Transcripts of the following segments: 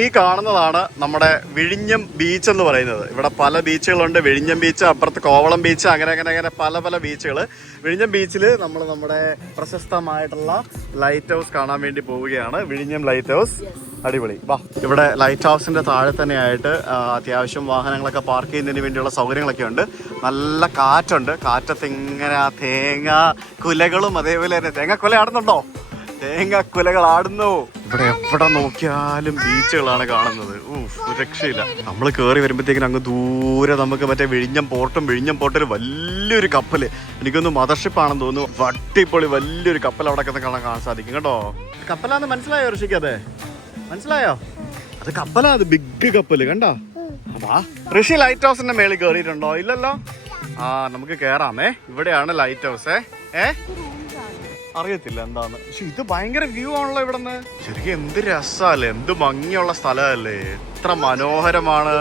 ഈ കാണുന്നതാണ് നമ്മുടെ വിഴിഞ്ഞം ബീച്ച് എന്ന് പറയുന്നത്. ഇവിടെ പല ബീച്ചുകളുണ്ട്. വിഴിഞ്ഞം ബീച്ച്, അപ്പുറത്ത് കോവളം ബീച്ച്, അങ്ങനെ പല ബീച്ചുകൾ. വിഴിഞ്ഞം ബീച്ചിൽ നമ്മൾ നമ്മുടെ പ്രശസ്തമായിട്ടുള്ള ലൈറ്റ് ഹൗസ് കാണാൻ വേണ്ടി പോവുകയാണ്. വിഴിഞ്ഞം ലൈറ്റ് ഹൗസ് അടിപൊളി. വാ, ഇവിടെ ലൈറ്റ് ഹൗസിന്റെ താഴെ തന്നെയായിട്ട് അത്യാവശ്യം വാഹനങ്ങളൊക്കെ പാർക്ക് ചെയ്യുന്നതിന് വേണ്ടിയുള്ള സൗകര്യങ്ങളൊക്കെ ഉണ്ട്. നല്ല കാറ്റുണ്ട്. കാറ്റത്ത് ഇങ്ങനെ ആ തേങ്ങ കുലകളും അതേപോലെ തന്നെ തേങ്ങാക്കുല ആടുന്നുണ്ടോ? തേങ്ങാക്കുലകൾ ആടുന്നു. ഇവിടെ എവിടെ നോക്കിയാലും ബീച്ചുകളാണ് കാണുന്നത്. ഒരു രക്ഷയില്ല. നമ്മൾ കയറി വരുമ്പോഴത്തേക്കിനും അങ്ങ് ദൂരെ നമുക്ക് മറ്റേ വിഴിഞ്ഞം പോർട്ടിൽ വലിയൊരു കപ്പല്, എനിക്കൊന്ന് മദർഷിപ്പാണെന്ന് തോന്നുന്നു. വട്ടിപ്പൊളി വലിയൊരു കപ്പൽ അവിടെ കാണാൻ സാധിക്കും കേട്ടോ. കപ്പലാന്ന് മനസ്സിലായോ ഋഷിക്ക്? അതെ, മനസ്സിലായോ? അത് കപ്പലാ, അത് ബിഗ് കപ്പല് കണ്ടോ. ഋഷി ലൈറ്റ് ഹൗസിന്റെ മേളിൽ കയറിയിട്ടുണ്ടോ? ഇല്ലല്ലോ. നമുക്ക് കേറാമേ. ഇവിടെയാണ് ലൈറ്റ് ഹൗസ്. അറിയത്തില്ല എന്താന്ന്. പക്ഷെ ഇത് ഭയങ്കര വ്യൂ ആണല്ലോ ഇവിടുന്ന്. ശരിക്കും എന്ത് രസമല്ലേ, എന്ത് ഭംഗിയുള്ള സ്ഥലമല്ലേ, എത്ര മനോഹരമാണ്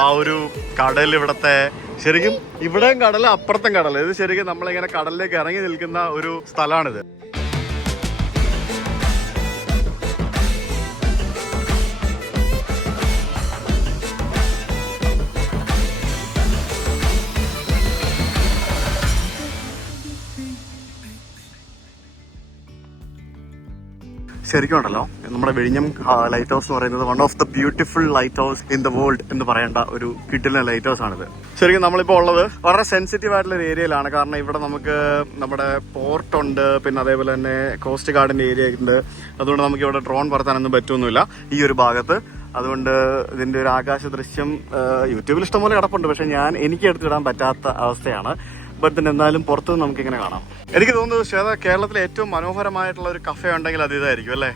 ആ ഒരു കടൽ ഇവിടത്തെ. ശരിക്കും ഇവിടെയും കടൽ, അപ്പുറത്തും കടൽ. ഇത് ശരിക്കും നമ്മളിങ്ങനെ കടലിലേക്ക് ഇറങ്ങി നിൽക്കുന്ന ഒരു സ്ഥലമാണിത്. ശരിക്കും ഉണ്ടല്ലോ, നമ്മുടെ വിഴിഞ്ഞം ലൈറ്റ് ഹൗസ് എന്ന് പറയുന്നത് one of the beautiful light house in the world എന്ന് പറയേണ്ട ഒരു കിട്ടിലെ ലൈറ്റ് ഹൗസ് ആണിത്. ശരിക്കും നമ്മളിപ്പോൾ ഉള്ളത് വളരെ സെൻസിറ്റീവ് ആയിട്ടുള്ള ഒരു ഏരിയയിലാണ്. കാരണം ഇവിടെ നമുക്ക് നമ്മുടെ പോർട്ടുണ്ട്, പിന്നെ അതേപോലെ തന്നെ കോസ്റ്റ് ഗാർഡിന്റെ ഏരിയ ഉണ്ട്. അതുകൊണ്ട് നമുക്ക് ഇവിടെ ഡ്രോൺ പറത്താനൊന്നും പറ്റുമൊന്നുമില്ല ഈ ഒരു ഭാഗത്ത്. അതുകൊണ്ട് ഇതിന്റെ ഒരു ആകാശ ദൃശ്യം യൂട്യൂബിൽ ഇഷ്ടംപോലെ കിടപ്പുണ്ട്. പക്ഷെ എനിക്ക് എടുത്തിടാൻ പറ്റാത്ത അവസ്ഥയാണ്. ബട്ട് എന്നാലും പുറത്ത് നമുക്ക് ഇങ്ങനെ കാണാം. എനിക്ക് തോന്നുന്നത് ശ്വേത, കേരളത്തിലെ ഏറ്റവും മനോഹരമായിട്ടുള്ള ഒരു കഫേ ഉണ്ടെങ്കിൽ അത് ഇതായിരിക്കും അല്ലേ?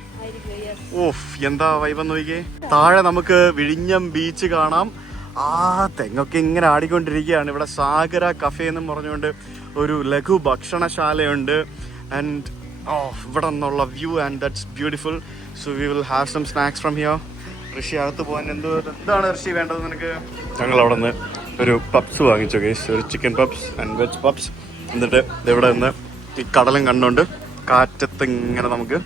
ഓഫ്, എന്താ വൈബെന്ന് നോക്കിയേ. താഴെ നമുക്ക് വിഴിഞ്ഞം ബീച്ച് കാണാം. തെങ്ങൊക്കെ ഇങ്ങനെ ആടിക്കൊണ്ടിരിക്കുകയാണ്. ഇവിടെ സാഗര കഫേ എന്നും പറഞ്ഞുകൊണ്ട് ഒരു ലഘു ഭക്ഷണശാലയുണ്ട്. ആൻഡ് ഇവിടെ നിന്നുള്ള view and that's beautiful. So we will have some snacks from here. Rishi അകത്ത് പോകാൻ എന്താണ് ഋഷി വേണ്ടത് നിനക്ക്? ഞങ്ങൾ അവിടെ നിന്ന് ഒരു പപ്സ് വാങ്ങിച്ചു ഗൈസ്, ഒരു chicken puffs and veg puffs. എന്നിട്ട് ഇവിടെ നിന്ന് ഈ കടലും കണ്ടുകൊണ്ട് കാറ്റത്ത് ഇങ്ങനെ നമുക്ക്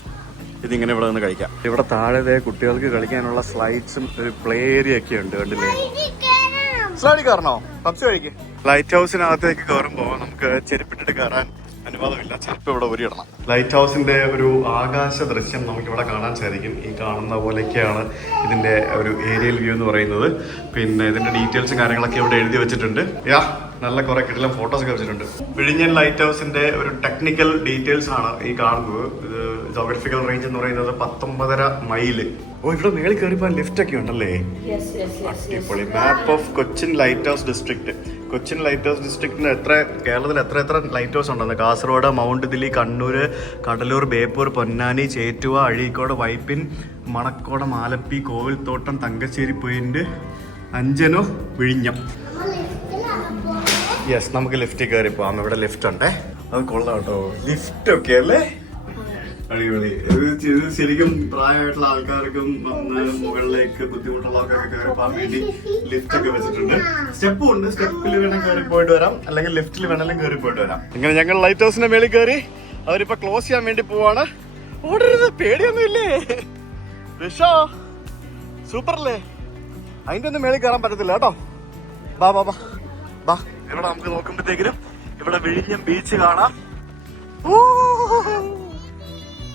ഇതിങ്ങനെ ഇവിടെ നിന്ന് കഴിക്കാം. ഇവിടെ താഴെ കുട്ടികൾക്ക് കളിക്കാനുള്ള സ്ലൈഡ്സും ഒരു പ്ലേ ഏരിയ ഒക്കെ ഉണ്ട്. കണ്ടില്ലേ? സ്ലൈഡിൽ കയറണോ? പപ്സ് കഴിക്കും. ലൈറ്റ് ഹൗസിനകത്തേക്ക് കയറുമ്പോൾ നമുക്ക് ചെരുപ്പിട്ടിട്ട് കയറാൻ അനുവാദമില്ല. ചെരുപ്പ് ഇവിടെ ഊരിയിടണം. ലൈറ്റ് ഹൗസിന്റെ ഒരു ആകാശ ദൃശ്യം നമുക്ക് ഇവിടെ കാണാൻ സാധിക്കും. ഈ കാണുന്ന പോലെയൊക്കെയാണ് ഇതിന്റെ ഒരു ഏരിയൽ വ്യൂ എന്ന് പറയുന്നത്. പിന്നെ ഇതിന്റെ ഡീറ്റെയിൽസും കാര്യങ്ങളൊക്കെ ഇവിടെ എഴുതി വെച്ചിട്ടുണ്ട്. നല്ല കുറെ കിടിലം ഫോട്ടോസ് ഒക്കെ വെച്ചിട്ടുണ്ട്. വിഴിഞ്ഞൻ ലൈറ്റ് ഹൗസിന്റെ ഒരു ടെക്നിക്കൽ ഡീറ്റെയിൽസ് ആണ് ഈ കാണുന്നത്. ഇത് ജോഗ്രഫിക്കൽ റേഞ്ച് എന്ന് പറയുന്നത് 19.5 മൈല്. ഇവിടെ മേളിൽ കയറിപ്പോ ലിഫ്റ്റ് ഒക്കെ ഉണ്ടല്ലേ? അടിപൊളി. Map of Cochin light house district. Cochin light house ഡിസ്ട്രിക്റ്റിന് കേരളത്തിൽ എത്ര ലൈറ്റ് ഹൗസ് ഉണ്ടെന്ന്. കാസർഗോഡ്, മൗണ്ട് ദില്ലി, കണ്ണൂർ, കടലൂർ, ബേപ്പൂർ, പൊന്നാനി, ചേറ്റുവ, അഴീക്കോട്, വൈപ്പിൻ, മണക്കോടം, ആലപ്പി, കോവിൽത്തോട്ടം, തങ്കശ്ശേരി പോയിന്റ്, അഞ്ചനോ, വിഴിഞ്ഞം. യെസ്, നമുക്ക് ലിഫ്റ്റിൽ കയറി പോവാം. ഇവിടെ ലിഫ്റ്റ് ഉണ്ടേ. അത് കൊള്ളാം കേട്ടോ. ലിഫ്റ്റ് ഒക്കെ അല്ലേ? അടിപൊളി. ഇത് ശരിക്കും പ്രായമായിട്ടുള്ള ആൾക്കാർക്കും മുകളിലേക്ക് ബുദ്ധിമുട്ടുള്ളവർക്കൊക്കെ കയറി പോകാൻ വേണ്ടി ലിഫ്റ്റ് ഒക്കെ വെച്ചിട്ടുണ്ട്. സ്റ്റെപ്പും ഉണ്ട്. സ്റ്റെപ്പിൽ വേണം കയറി പോയിട്ട് വരാം, അല്ലെങ്കിൽ ലിഫ്റ്റിൽ വേണമെങ്കിലും കയറി പോയിട്ട് വരാം. ഇങ്ങനെ ഞങ്ങൾ ലൈറ്റ് ഹൗസിന്റെ മേളിൽ കയറി. അവരിപ്പോ ക്ലോസ് ചെയ്യാൻ വേണ്ടി പോവാണ്. ഓടരുത്, പേടിയൊന്നും ഇല്ലേ ഋഷോ? സൂപ്പർ അല്ലേ? അതിന്റെ ഒന്നും മേളിൽ കയറാൻ പറ്റത്തില്ല കേട്ടോ. ബാ ബാ ബാ ബാ. ഇവിടെ നമുക്ക് നോക്കുമ്പോഴത്തേക്കിനും ഇവിടെ വിഴിഞ്ഞം ബീച്ച് കാണാം.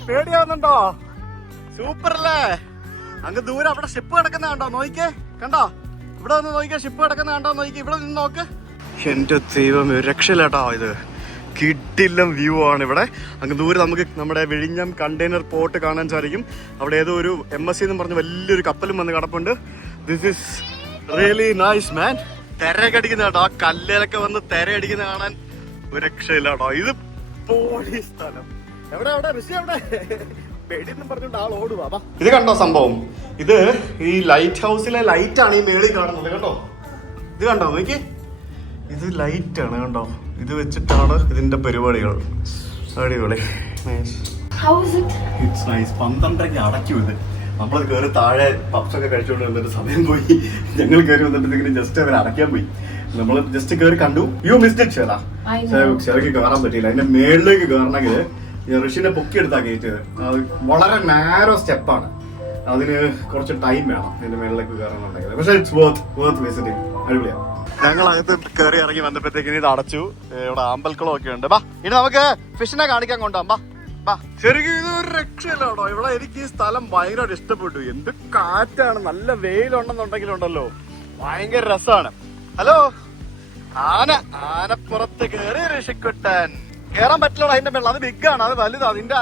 പേടിയാവുന്നുണ്ടോ? സൂപ്പർ അല്ലേ? അങ്ങ് ദൂരെ അവിടെ ഷിപ്പ് കിടക്കുന്ന കണ്ടോ? നോക്കിക്കേ, കണ്ടോ? ഇവിടെ നിന്ന് നോക്കിയാ ഷിപ്പ് കിടക്കുന്ന കണ്ടോ? നോക്കി, ഇവിടെ നിന്ന് നോക്ക്. എന്റെ ദൈവം, രക്ഷയില്ലാട്ടോ. ഇത് കിടിലം വ്യൂ ആണ്. ഇവിടെ അങ്ങ് ദൂരെ നമുക്ക് നമ്മുടെ വിഴിഞ്ഞം കണ്ടെയ്നർ പോർട്ട് കാണാൻ സാധിക്കും. അവിടെ ഏതോ ഒരു MSC എന്ന് പറഞ്ഞ വലിയൊരു കപ്പലും വന്ന് കിടപ്പുണ്ട്. This is really nice man. തിരക്കടിക്കുന്ന കേട്ടോ. ആ കല്ലിലൊക്കെ വന്ന് തിരയടിക്കുന്ന കാണാൻ ഒരു രക്ഷയില്ല കേട്ടോ. ഇത് പോളി സ്ഥലം. എവിടെ ഋഷി? എവിടെ? പേടിയെന്നും പറഞ്ഞോണ്ട് ആൾ ഓടുവാ. ഇത് കണ്ടോ സംഭവം? ഇത് ഈ ലൈറ്റ് ഹൗസിലെ ലൈറ്റ് ആണ് ഈ മേളിൽ കാണുന്നത്. കണ്ടോ? ഇത് കണ്ടോ? നോക്കി, ഇത് ലൈറ്റ് ആണ്. കണ്ടോ? ഇത് വെച്ചിട്ടാണ് ഇതിന്റെ പരിപാടികൾ. അടിപൊളി. It's nice. 12:30 അടയ്ക്കും ഇത്. നമ്മൾ കയറി താഴെ പപ്സൊക്കെ കഴിച്ചുകൊണ്ട് വന്നിട്ട് സമയം പോയി. ഞങ്ങൾ കയറി വന്നിട്ട് ജസ്റ്റ് അവർ അടയ്ക്കാൻ പോയി. നമ്മൾ ജസ്റ്റ് കയറി കണ്ടു. യു മിസ്ഡ് ഇറ്റ് ചേട്ടാ. ചിലക്ക് കയറാൻ പറ്റിയില്ല. അതിന്റെ മേളിലേക്ക് കയറണമെങ്കിൽ ഋഷിനെ പൊക്കിയെടുത്താ കയറ്റിയത്. വളരെ നാരോ സ്റ്റെപ്പാണ്. അതിന് കുറച്ച് ടൈം വേണം ഇതിന്റെ മേളിലേക്ക് കയറണമെന്നുണ്ടെങ്കിൽ. പക്ഷെ ഇറ്റ്സ് വർത്ത് വിസിറ്റിംഗ്. അടിപൊളിയാണ്. ഞങ്ങൾ അകത്ത് കയറി ഇറങ്ങി വന്നപ്പോഴത്തേക്കിന് ഇത് അടച്ചു. ഇവിടെ ആമ്പൽക്കുളം ഒക്കെ ഉണ്ട്. ബാ ഇനി നമുക്ക് ഫിഷിനെ കാണിക്കാൻ കൊണ്ടുപോകാം. ബാ ബാ. ശരിക്കും ഇതൊരു രക്ഷയില്ല കേട്ടോ. ഇവിടെ എനിക്ക് ഈ സ്ഥലം ഭയങ്കരമായിട്ട് ഇഷ്ടപ്പെട്ടു. എന്ത് കാറ്റാണ്. നല്ല വെയിലുണ്ടെന്നുണ്ടെങ്കിലുണ്ടല്ലോ ഭയങ്കര രസമാണ്. ഹലോ ആനപ്പുറത്ത് കയറി ഋഷിക്കുട്ടൻ. കേറാൻ പറ്റില്ല അതിന്റെ മേളിൽ. അത് ബിഗ് ആണ്, അത് വലുത്. അതിന്റെ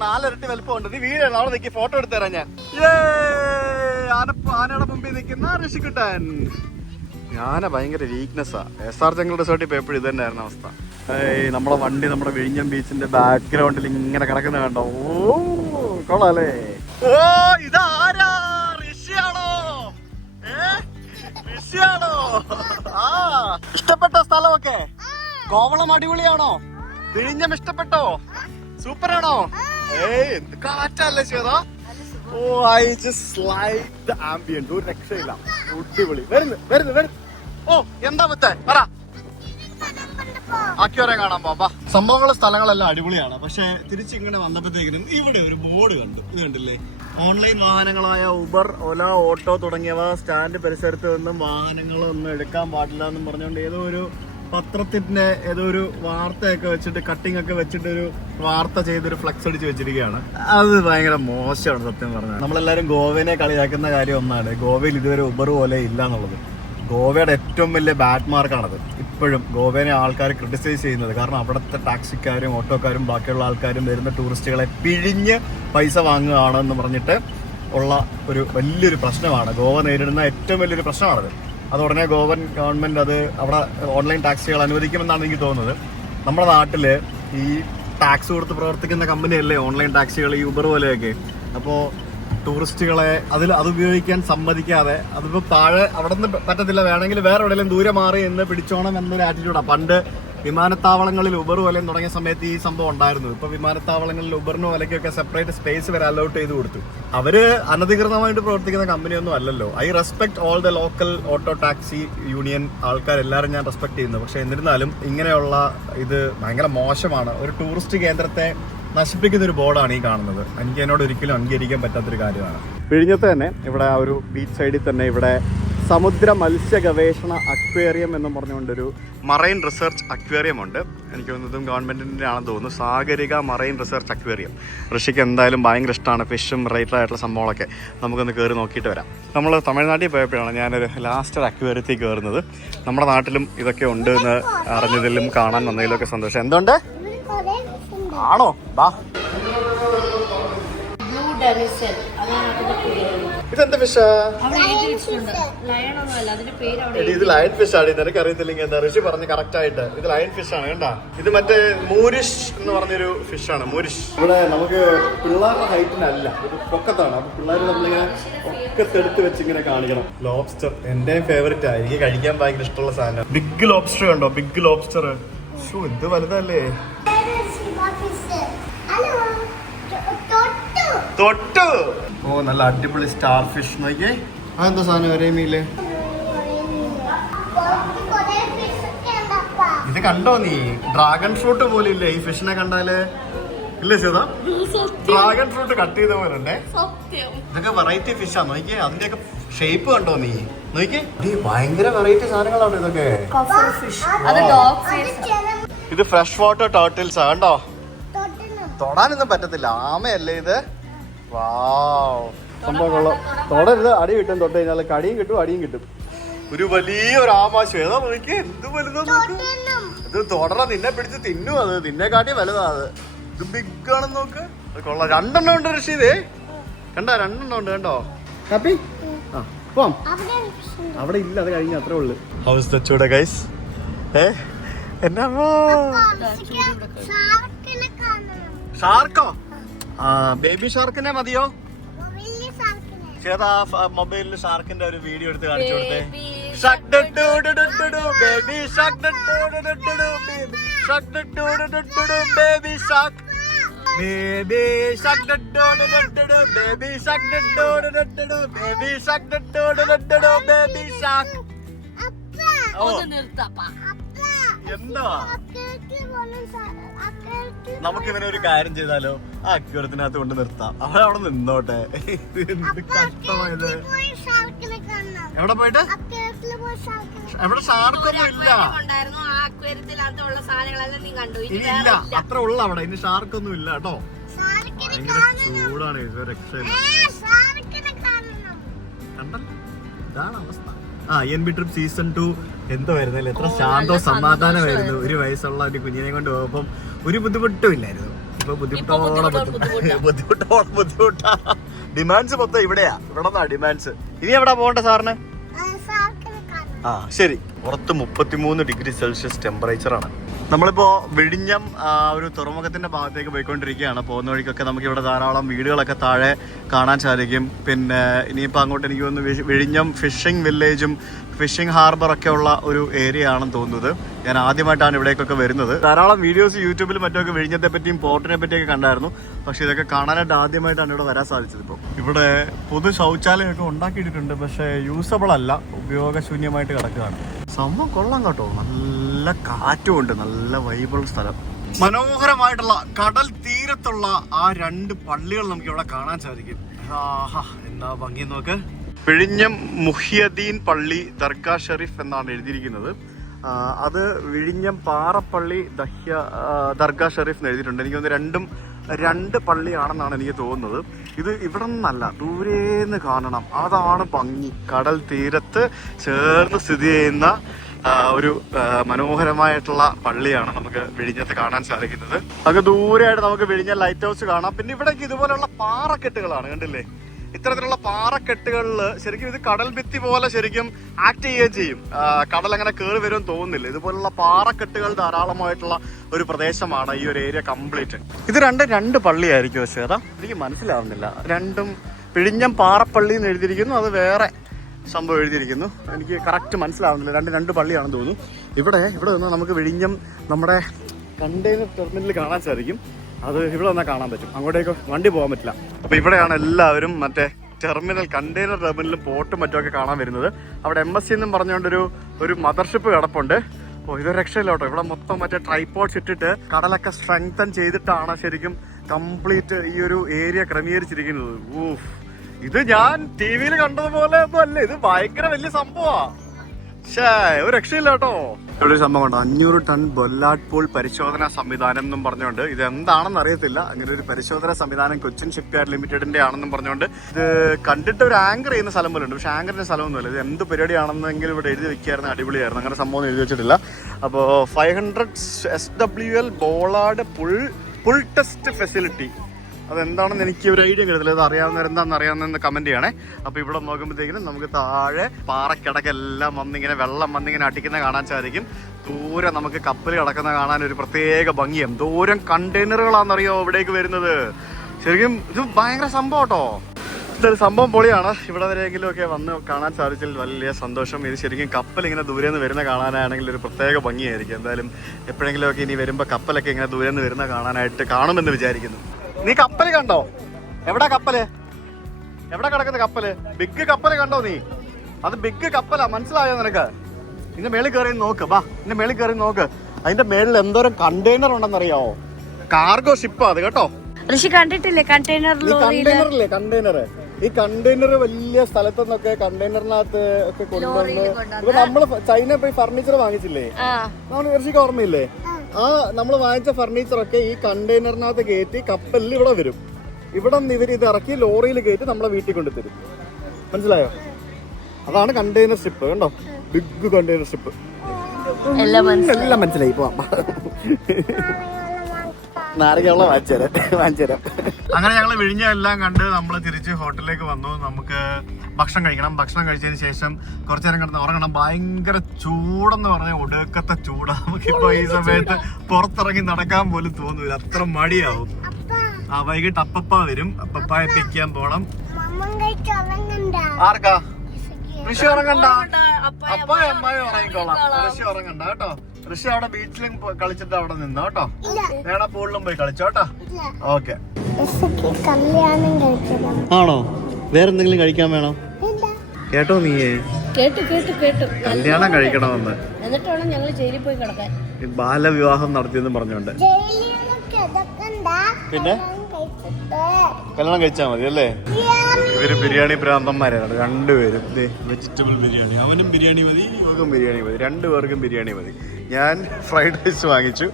4 ഇരട്ടി വലുപ്പമുണ്ട്. നീ വീടാണ് അവിടെ നിൽക്കി ഫോട്ടോ എടുത്തു തരാം ഞാൻ. ആനയുടെ മുമ്പിൽ നിൽക്കുന്ന ഋഷിക്കുട്ടൻ. ആന ഭയങ്കര വീക്ക്നെസ്സാ. SR ജംഗിൾ റിസോർട്ടിൽ പോയപ്പോഴും ഇത് തന്നെയായിരുന്നു അവസ്ഥ. നമ്മളെ വണ്ടി നമ്മുടെ വിഴിഞ്ഞം ബീച്ചിന്റെ ബാക്ക്ഗ്രൗണ്ടിൽ ഇങ്ങനെ കിടക്കുന്ന കണ്ടോ. ഓ കൊള്ളാല്ലേ. ഓ ഇതാരാ? ഋഷിയാണോ? ഋഷിയാണോ? ആ ഇഷ്ടപ്പെട്ട സ്ഥലമൊക്കെ? കോവളം അടിപൊളിയാണോ? വിഴിഞ്ഞം ഇഷ്ടപ്പെട്ടോ? സൂപ്പറാണോ? എന്ത് കാറ്റല്ലേ ചേതാ. Oh I just like the ambience. ഒരു രക്ഷയില്ല. അടിപൊളി. വരുന്നു. ഓ എന്താ പറ്റേ പറ. അക്വേറിയം കാണാൻ പോവാ. സംഭവങ്ങളും സ്ഥലങ്ങളെല്ലാം അടിപൊളിയാണ്. പക്ഷെ തിരിച്ചിങ്ങനെ വന്നപ്പോഴത്തേക്കിനും ഇവിടെ ഒരു ബോർഡ് കണ്ടു. ഇത് കണ്ടില്ലേ? ഓൺലൈൻ വാഹനങ്ങളായ ഉബർ, ഓല, ഓട്ടോ തുടങ്ങിയവ സ്റ്റാൻഡ് പരിസരത്ത് നിന്നും വാഹനങ്ങളൊന്നും എടുക്കാൻ പാടില്ല എന്നും പറഞ്ഞുകൊണ്ട് ഏതോ ഒരു പത്രത്തിന്റെ ഏതോ ഒരു വാർത്തയൊക്കെ വെച്ചിട്ട് കട്ടിംഗ് ഒക്കെ വെച്ചിട്ട് ഒരു വാർത്ത ചെയ്തൊരു ഫ്ലക്സ് അടിച്ച് വെച്ചിരിക്കുകയാണ്. അത് ഭയങ്കര മോശമാണ് സത്യം പറഞ്ഞാൽ. നമ്മളെല്ലാരും ഗോവനെ കളിയാക്കുന്ന കാര്യം ഒന്നാണ്, ഗോവയിൽ ഇതുവരെ ഉബർ പോലെ ഇല്ല എന്നുള്ളത്. ഗോവയുടെ ഏറ്റവും വലിയ ബാഡ് മാർക്കാണത് ഇപ്പോഴും ഗോവനെ ആൾക്കാർ ക്രിട്ടിസൈസ് ചെയ്യുന്നത്. കാരണം അവിടുത്തെ ടാക്സിക്കാരും ഓട്ടോക്കാരും ബാക്കിയുള്ള ആൾക്കാരും വരുന്ന ടൂറിസ്റ്റുകളെ പിഴിഞ്ഞ് പൈസ വാങ്ങുകയാണെന്ന് പറഞ്ഞിട്ട് ഉള്ള ഒരു വലിയൊരു പ്രശ്നമാണ്. ഗോവ നേരിടുന്ന ഏറ്റവും വലിയൊരു പ്രശ്നമാണത്. അത് ഉടനെ ഗവൺമെന്റ് അത് അവിടെ ഓൺലൈൻ ടാക്സികൾ അനുവദിക്കുമെന്നാണ് എനിക്ക് തോന്നുന്നത്. നമ്മുടെ നാട്ടിൽ ഈ ടാക്സ് കൊടുത്ത് പ്രവർത്തിക്കുന്ന കമ്പനിയല്ലേ ഓൺലൈൻ ടാക്സികൾ, ഈ ഉബർ പോലെയൊക്കെ. അപ്പോൾ ടൂറിസ്റ്റുകളെ അത് ഉപയോഗിക്കാൻ സമ്മതിക്കാതെ അതിപ്പോൾ താഴെ അവിടെ നിന്ന് പറ്റത്തില്ല, വേണമെങ്കിൽ വേറെ എവിടെയെങ്കിലും ദൂരെ മാറി എന്ന് പിടിച്ചോണം എന്നൊരു ആറ്റിറ്റ്യൂഡാണ്. പണ്ട് വിമാനത്താവളങ്ങളിൽ ഉബർ വലയം തുടങ്ങിയ സമയത്ത് ഈ സംഭവം ഉണ്ടായിരുന്നു. ഇപ്പൊ വിമാനത്താവളങ്ങളിൽ ഉബറിനും വലയ്ക്കൊക്കെ സെപ്പറേറ്റ് സ്പേസ് വരെ അലോട്ട് ചെയ്ത് കൊടുത്തു. അവര് അനധികൃതമായിട്ട് പ്രവർത്തിക്കുന്ന കമ്പനിയൊന്നും അല്ലല്ലോ. I respect all the local auto taxi union ആൾക്കാരെല്ലാവരും ഞാൻ റെസ്പെക്ട് ചെയ്യുന്നു. പക്ഷെ എന്നിരുന്നാലും ഇങ്ങനെയുള്ള ഇത് ഭയങ്കര മോശമാണ്. ഒരു ടൂറിസ്റ്റ് കേന്ദ്രത്തെ നശിപ്പിക്കുന്ന ഒരു ബോർഡാണ് ഈ കാണുന്നത്. എനിക്ക് എന്നോട് ഒരിക്കലും അംഗീകരിക്കാൻ പറ്റാത്തൊരു കാര്യമാണ്. വിഴിഞ്ഞത്ത് തന്നെ ഇവിടെ ആ ഒരു ബീച്ച് സൈഡിൽ തന്നെ ഇവിടെ സമുദ്ര മത്സ്യ ഗവേഷണ അക്വേറിയം എന്നും പറഞ്ഞുകൊണ്ടൊരു മറൈൻ റിസർച്ച് അക്വേറിയം ഉണ്ട്. എനിക്ക് തോന്നുന്നതും ഗവൺമെൻറ്റിൻ്റെ ആണെന്ന് തോന്നുന്നു. Sagarika marine research aquarium. ഋഷിക്ക് എന്തായാലും ഭയങ്കര ഇഷ്ടമാണ് ഫിഷും റിലേറ്റഡ് ആയിട്ടുള്ള സംഭവങ്ങളൊക്കെ. നമുക്കൊന്ന് കയറി നോക്കിയിട്ട് വരാം. നമ്മൾ തമിഴ്നാട്ടിൽ പോയപ്പോഴാണ് ഞാനൊരു ലാസ്റ്റ് അക്വേറിയത്തിൽ കയറുന്നത്. നമ്മുടെ നാട്ടിലും ഇതൊക്കെ ഉണ്ട് എന്ന് അറിഞ്ഞതിലും കാണാൻ വന്നതിലൊക്കെ സന്തോഷം. എന്തുകൊണ്ട് ആണോ? ബാ. ഇതെന്താ ഫിഷാ? ഇത് ലയൺ ഫിഷ് ആണ്. നിനക്ക് അറിയത്തില്ലെങ്കിൽ എന്താ ഋഷി പറഞ്ഞ് കറക്റ്റ് ആയിട്ട്. ഇത് ലയൺ ഫിഷ് ആണ്. കണ്ടാ, ഇത് മറ്റേ മൂരിഷ് എന്ന് പറഞ്ഞൊരു ഫിഷ് ആണ്. മൂരിഷ് ഇവിടെ നമുക്ക് പിള്ളേരുടെ ഹൈറ്റിനല്ല, ഒരു പൊക്കത്താണ്. അപ്പൊ പിള്ളേർ നമ്മളിങ്ങനെ ഒക്കത്തെടുത്ത് വെച്ച് ഇങ്ങനെ കാണിക്കണം. ലോബ്സ്റ്റർ എന്റെ ഫേവറേറ്റ് ആണ്. എനിക്ക് കഴിക്കാൻ ഭയങ്കര ഇഷ്ടമുള്ള സാധനം. ബിഗ് ലോബ്സ്റ്റർ കണ്ടോ? Big lobster. എന്ത് വലുതല്ലേ. തൊട്ടു. ഓ നല്ല അടിപൊളി സ്റ്റാർ ഫിഷ്. നോക്കിയേ, അതെന്താ സാധനം? ഒരേ മീല്. ഇത് കണ്ടോ നീ? ഡ്രാഗൺ ഫ്രൂട്ട് പോലെ ഇല്ലേ ഈ ഫിഷിനെ കണ്ടാല്? ഇല്ലേ ചേതാ? ഡ്രാഗൺ ഫ്രൂട്ട് കട്ട് ചെയ്ത പോലെ ഉണ്ടേ. ഇതൊക്കെ വെറൈറ്റി ഫിഷാ. നോക്കിയേ, അതിന്റെയൊക്കെ ഷേപ്പ് കണ്ടോ നീ? നോക്കിയേ, ഭയങ്കര വെറൈറ്റി സാധനങ്ങളാണ് ഇതൊക്കെ. ഇത് ഫ്രഷ് വാട്ടർ ടർട്ടിൽസാ. കണ്ടോ? തൊടാനൊന്നും പറ്റത്തില്ല. ആമയല്ലേ ഇത്? വാവ്, സംഭവം കൊള്ളാം. തൊടരുത്, അടി കിട്ടും. തൊട്ട് കഴിഞ്ഞാൽ കടിയും കിട്ടും അടിയും കിട്ടും. ഒരു വലിയൊരു ആമാശം. ഏതാ നോക്കി, എന്ത് വലുതാ നോക്ക്. ഇത് തൊടണം, നിന്നെ പിടിച്ച് തിന്നും. അത് നിന്നെ കാട്ടി വലുതാ. അത് ഇത് ബിഗ് ആണെന്ന് നോക്ക്. അത് കൊള്ളാം. 2 ഉണ്ട് ഋഷിതേ. കണ്ടോ? 2 ഉണ്ട്. കണ്ടോ? ഹാപ്പി? ആ പോവാം. അവിടെ ഇല്ല, അത് കഴിഞ്ഞ അത്രേ ഉള്ളു. ഹൗസ് ദ ചൂട ഗൈസ്. എന്നാ ഷാർക്കോ? ആ ബേബി ഷാർക്കിനെ മതിയോ? ചേട്ടാ മൊബൈലിൽ ഷാർക്കിന്റെ ഒരു വീഡിയോ എടുത്ത് കാണിച്ചു കൊടുത്തേ. Baby shark, baby shark, baby shark, baby shark, baby shark, baby shark. എന്താ നമുക്ക് ഇവനെ ഒരു കാര്യം ചെയ്താലോ, ആ അക്വേറിയത്തിനകത്ത് കൊണ്ട് നിർത്താം, അവിടെ നിന്നോട്ടെ. എന്ത് കഷ്ടമായത്. എവിടെ പോയിട്ട്? എവിടെ ഷാർക്കൊന്നും ഇല്ല. ഇല്ല, അത്ര ഉള്ള അവിടെ. ഇനി ഷാർക്കൊന്നും ഇല്ല കേട്ടോ. ഭയങ്കര ചൂടാണ്, രക്ഷയില്ല. കണ്ടല്ലോ, ഇതാണ് അവസ്ഥ. ENB ട്രിപ്പ് സീസൺ 2 എന്തോ വരുന്നല്ലേ, എത്ര ശാന്തവും സമാധാനമായിരുന്നു. ഒരു വയസ്സുള്ള ഒരു കുഞ്ഞിനെ കൊണ്ട് പോകുമ്പം ഒരു ബുദ്ധിമുട്ടും ഇല്ലായിരുന്നു. ഇപ്പൊ ബുദ്ധിമുട്ടാ. ഡിമാൻഡ്സ് മൊത്തം ഇവിടെയാ. ഇവിടെ ഡിമാൻഡ്സ്. ഇനി എവിടാ പോകണ്ട സാറിന്? ശരി. പുറത്ത് 33 ഡിഗ്രി സെൽഷ്യസ് ടെമ്പറേച്ചറാണ്. നമ്മളിപ്പോ വിഴിഞ്ഞം ഒരു തുറമുഖത്തിന്റെ ഭാഗത്തേക്ക് പോയിക്കൊണ്ടിരിക്കുകയാണ്. പോകുന്ന വഴിക്കൊക്കെ നമുക്ക് ഇവിടെ ധാരാളം വീടുകളൊക്കെ താഴെ കാണാൻ സാധിക്കും. പിന്നെ ഇനിയിപ്പോൾ അങ്ങോട്ട് എനിക്ക് തോന്നുന്നു വിഴിഞ്ഞം ഫിഷിംഗ് വില്ലേജും ഫിഷിംഗ് ഹാർബറൊക്കെ ഉള്ള ഒരു ഏരിയ ആണെന്ന് തോന്നുന്നത്. ഞാൻ ആദ്യമായിട്ടാണ് ഇവിടേക്കൊക്കെ വരുന്നത്. ധാരാളം വീഡിയോസ് യൂട്യൂബിൽ മറ്റൊക്കെ വിഴിഞ്ഞത്തെ പറ്റിയും പോർട്ടിനെ പറ്റിയൊക്കെ കണ്ടായിരുന്നു. പക്ഷെ ഇതൊക്കെ കാണാനായിട്ട് ആദ്യമായിട്ടാണ് ഇവിടെ വരാൻ സാധിച്ചത്. ഇപ്പോൾ ഇവിടെ പൊതു ശൗചാലയമൊക്കെ ഉണ്ടാക്കിയിട്ടുണ്ട്, പക്ഷേ യൂസബിൾ അല്ല, ഉപയോഗശൂന്യമായിട്ട് കിടക്കുകയാണ്. സംഭവം കൊള്ളാം കേട്ടോ. നല്ല കാറ്റുമുണ്ട്, നല്ല വൈബിൾ സ്ഥലം. മനോഹരമായിട്ടുള്ള കടൽ തീരത്തുള്ള ആ 2 പള്ളികൾ നമുക്ക് ഇവിടെ കാണാൻ സാധിക്കും. എന്താ ഭംഗി നോക്ക്. വിഴിഞ്ഞം മുഹിയദ്ദീൻ പള്ളി ദർഗാ ഷെരീഫ് എന്നാണ് എഴുതിയിരിക്കുന്നത്. അത് വിഴിഞ്ഞം പാറപ്പള്ളി ദർഗാ ഷെരീഫ് എന്ന് എഴുതിയിട്ടുണ്ട്. എനിക്ക് തോന്നുന്നു 2 പള്ളിയാണെന്നാണ് എനിക്ക് തോന്നുന്നത്. ഇത് ഇവിടെ നിന്നല്ല, ദൂരേന്ന് കാണണം, അതാണ് ഭംഗി. കടൽ തീരത്ത് ചേർന്ന് സ്ഥിതി ചെയ്യുന്ന ഒരു മനോഹരമായിട്ടുള്ള പള്ളിയാണ് നമുക്ക് വിഴിഞ്ഞത്ത് കാണാൻ സാധിക്കുന്നത്. അത് ദൂരെയായിട്ട് നമുക്ക് വിഴിഞ്ഞ ലൈറ്റ് ഹൗസ് കാണാം. പിന്നെ ഇവിടേക്ക് ഇതുപോലെയുള്ള പാറക്കെട്ടുകളാണ്, കണ്ടില്ലേ? ഇത്തരത്തിലുള്ള പാറക്കെട്ടുകളിൽ ശരിക്കും ഇത് കടൽ ഭിത്തി പോലെ ശരിക്കും ആക്ട് ചെയ്യുകയും ചെയ്യും. കടൽ അങ്ങനെ കയറി വരുമെന്ന് തോന്നുന്നില്ല. ഇതുപോലുള്ള പാറക്കെട്ടുകൾ ധാരാളമായിട്ടുള്ള ഒരു പ്രദേശമാണ് ഈ ഒരു ഏരിയ കംപ്ലീറ്റ്. ഇത് രണ്ട് പള്ളിയായിരിക്കും, പക്ഷേ അതാ എനിക്ക് മനസ്സിലാവുന്നില്ല. രണ്ടും വിഴിഞ്ഞം പാറപ്പള്ളി എന്ന് എഴുതിയിരിക്കുന്നു, അത് വേറെ സംഭവം എഴുതിയിരിക്കുന്നു. എനിക്ക് കറക്റ്റ് മനസ്സിലാവുന്നില്ല. രണ്ട് പള്ളിയാണെന്ന് തോന്നുന്നു. ഇവിടെ നിന്ന് നമുക്ക് വിഴിഞ്ഞം നമ്മുടെ കണ്ടെയ്നർ ടെർമിനൽ കാണാൻ സാധിക്കും. അത് ഇവിടെ വന്നാൽ കാണാൻ പറ്റും. അങ്ങോട്ടേക്ക് വണ്ടി പോകാൻ പറ്റില്ല. അപ്പോൾ ഇവിടെയാണ് എല്ലാവരും മറ്റേ ടെർമിനൽ, കണ്ടെയ്നർ ടെർമിനലും പോർട്ടും മറ്റുമൊക്കെ കാണാൻ വരുന്നത്. അവിടെ MSC എന്നും പറഞ്ഞുകൊണ്ടൊരു മദർഷിപ്പ് കിടപ്പുണ്ട്. അപ്പോൾ ഇതൊരു രക്ഷയില്ല കേട്ടോ. ഇവിടെ മൊത്തം മറ്റേ ട്രൈപോഡ്സ് ഇട്ടിട്ട് കടലൊക്കെ സ്ട്രെങ്തൻ ചെയ്തിട്ടാണ് ശരിക്കും കംപ്ലീറ്റ് ഈ ഒരു ഏരിയ ക്രമീകരിച്ചിരിക്കുന്നത്. ഇത് ഞാൻ TV കണ്ടതുപോലെ ഒന്നും അല്ല, ഇത് ഭയങ്കര വലിയ സംഭവമാണ്. ഒരു രക്ഷയില്ല കേട്ടോ. ഇവിടെ ഒരു സംഭവം ഉണ്ട്, 500 ടൺ ബൊല്ലാഡ് പൂൾ പരിശോധനാ സംവിധാനം എന്നും പറഞ്ഞുകൊണ്ട്. ഇത് എന്താണെന്ന് അറിയത്തില്ല. അങ്ങനെ ഒരു പരിശോധനാ സംവിധാനം കൊച്ചിൻ ഷിപ്പ്യാർഡ് ലിമിറ്റഡിന്റെ ആണെന്നും പറഞ്ഞുകൊണ്ട് ഇത് കണ്ടിട്ട് ഒരു ആങ്കർ ചെയ്യുന്ന സ്ഥലം പോലെ ഉണ്ട്. പക്ഷെ ആങ്കറിന്റെ സ്ഥലമൊന്നുമല്ല. ഇത് എന്ത് പരിപാടിയാണെന്നെങ്കിലും ഇവിടെ എഴുതി വെക്കായിരുന്നു, അടിപൊളിയായിരുന്നു. അങ്ങനെ സംഭവം എഴുതി വെച്ചിട്ടില്ല. അപ്പോൾ 500 SWL ബോളാഡ് പുൾ ടെസ്റ്റ് ഫെസിലിറ്റി, അതെന്താണെന്ന് എനിക്ക് ഒരു ഐഡിയ കിട്ടത്തില്ല. അത് അറിയാവുന്ന അറിയാവുന്ന കമന്റ് ചെയ്യണേ. അപ്പൊ ഇവിടെ നോക്കുമ്പോഴത്തേക്കിനും നമുക്ക് താഴെ പാറക്കിടക്കെല്ലാം വന്നിങ്ങനെ വെള്ളം വന്നിങ്ങനെ അടിക്കുന്ന കാണാൻ സാധിക്കും. ദൂരെ നമുക്ക് കപ്പൽ കിടക്കുന്ന കാണാൻ ഒരു പ്രത്യേക ഭംഗിയാണ്. ദൂരം കണ്ടെയ്നറുകളാണെന്നറിയോ ഇവിടേക്ക് വരുന്നത്. ശരിക്കും ഇത് ഭയങ്കര സംഭവം കേട്ടോ. ഇതൊരു സംഭവം പൊളിയാണ്. ഇവിടെ വരെയെങ്കിലും ഒക്കെ വന്ന് കാണാൻ സാധിച്ചതിൽ വലിയ സന്തോഷം. ഇത് ശരിക്കും കപ്പൽ ഇങ്ങനെ ദൂരെ നിന്ന് വരുന്ന കാണാനാണെങ്കിൽ ഒരു പ്രത്യേക ഭംഗിയായിരിക്കും. എന്തായാലും എപ്പോഴെങ്കിലും ഒക്കെ ഇനി വരുമ്പോൾ കപ്പലൊക്കെ ഇങ്ങനെ ദൂരെ നിന്ന് വരുന്ന കാണാനായിട്ട് കാണുമെന്ന് വിചാരിക്കുന്നു. നീ കപ്പല് കണ്ടോ? എവിടെ കപ്പല്? എവിടെ കിടക്കുന്ന കപ്പല്? ബിഗ് കപ്പല് കണ്ടോ നീ? അത് ബിഗ് കപ്പലാ, മനസ്സിലായോ നിനക്ക്? ഇതിന്റെ മേളിൽ കയറി നോക്ക്. ഇതിന്റെ മേളിൽ കയറി നോക്ക്. അതിന്റെ മേളിൽ എന്തോരം കണ്ടെയ്നർ ഉണ്ടെന്നറിയാവോ? കാർഗോ ഷിപ്പാ അത് കേട്ടോ. കണ്ടിട്ടില്ലേ കണ്ടെയ്നറില്ലേ? കണ്ടെയ്നർ, ഈ കണ്ടെയ്നർ വലിയ സ്ഥലത്തു നിന്നൊക്കെ കണ്ടെയ്നറിനകത്ത് ഒക്കെ കൊണ്ടുവന്ന് ഇപ്പൊ നമ്മള് ചൈന പോയി ഫർണിച്ചർ വാങ്ങിച്ചില്ലേ, നമ്മൾ ഇറച്ചിക്ക് ഓർമ്മയില്ലേ? നമ്മൾ വാങ്ങിച്ച ഫർണിച്ചറൊക്കെ ഈ കണ്ടെയ്നറിനകത്ത് കയറ്റി കപ്പലിൽ ഇവിടെ വരും. ഇവിടെ നിന്ന് ഇവർ ഇത് ഇറക്കി ലോറിയിൽ കയറ്റി നമ്മളെ വീട്ടിൽ കൊണ്ടുതരും. മനസ്സിലായോ? അതാണ് കണ്ടെയ്നർ ഷിപ്പ്. കണ്ടോ, ബിഗ് കണ്ടെയ്നർ ഷിപ്പ്. എല്ലാം മനസ്സിലായി. നാരങ്ങ വാങ്ങിച്ചുതരാം. അങ്ങനെ ഞങ്ങൾ വിഴിഞ്ഞ എല്ലാം കണ്ട് നമ്മൾ തിരിച്ച് ഹോട്ടലിലേക്ക് വന്നു. നമുക്ക് ഭക്ഷണം കഴിക്കണം. ഭക്ഷണം കഴിച്ചതിന് ശേഷം കുറച്ചു നേരം കിടന്ന് ഉറങ്ങണം. ഭയങ്കര ചൂടെന്ന് പറഞ്ഞാൽ ഒടുക്കത്തെ ചൂടാ. നമുക്കിപ്പോ ഈ സമയത്ത് പുറത്തിറങ്ങി നടക്കാൻ പോലും തോന്നൂല, അത്ര മടിയാവും. വൈകിട്ട് അപ്പപ്പ വരും, അപ്പപ്പായെ പിക്കാൻ പോണം. ആർക്കാ? ഋഷി ഉറങ്ങണ്ട, അപ്പായ അമ്മായി ഉറങ്ങിക്കോളാം. ഋഷി ഉറങ്ങണ്ട കേട്ടോ. ഋഷി അവിടെ ബീച്ചിലും കളിച്ചിട്ട് അവിടെ നിന്നോ കേട്ടോ. വേണ പൂളിലും പോയി കളിച്ചോ കേട്ടോ. ഓക്കെ. ആണോ? വേറെന്തെങ്കിലും കഴിക്കാൻ വേണോ കേട്ടോ നീയേ? കേട്ടു കേട്ടു കേട്ടു. കല്യാണം കഴിക്കണമെന്ന്. എന്നിട്ട് വേണം ഞങ്ങൾ ജയിലിൽ പോയി കിടക്കാൻ. ബാലവിവാഹം നടത്തിയെന്ന് പറഞ്ഞോണ്ട്. പിന്നെ കല്യാണം കഴിച്ചാൽ മതി അല്ലേ? ഇവര് ബിരിയാണി പ്രാന്തന്മാരാണ് രണ്ടുപേരും. വെജിറ്റബിൾ ബിരിയാണി, അവനും ബിരിയാണി മതി, ഇവർക്കും ബിരിയാണി മതി, രണ്ടുപേർക്കും ബിരിയാണി മതി. ഞാൻ ഫ്രൈഡ് റൈസ് വാങ്ങിച്ചു,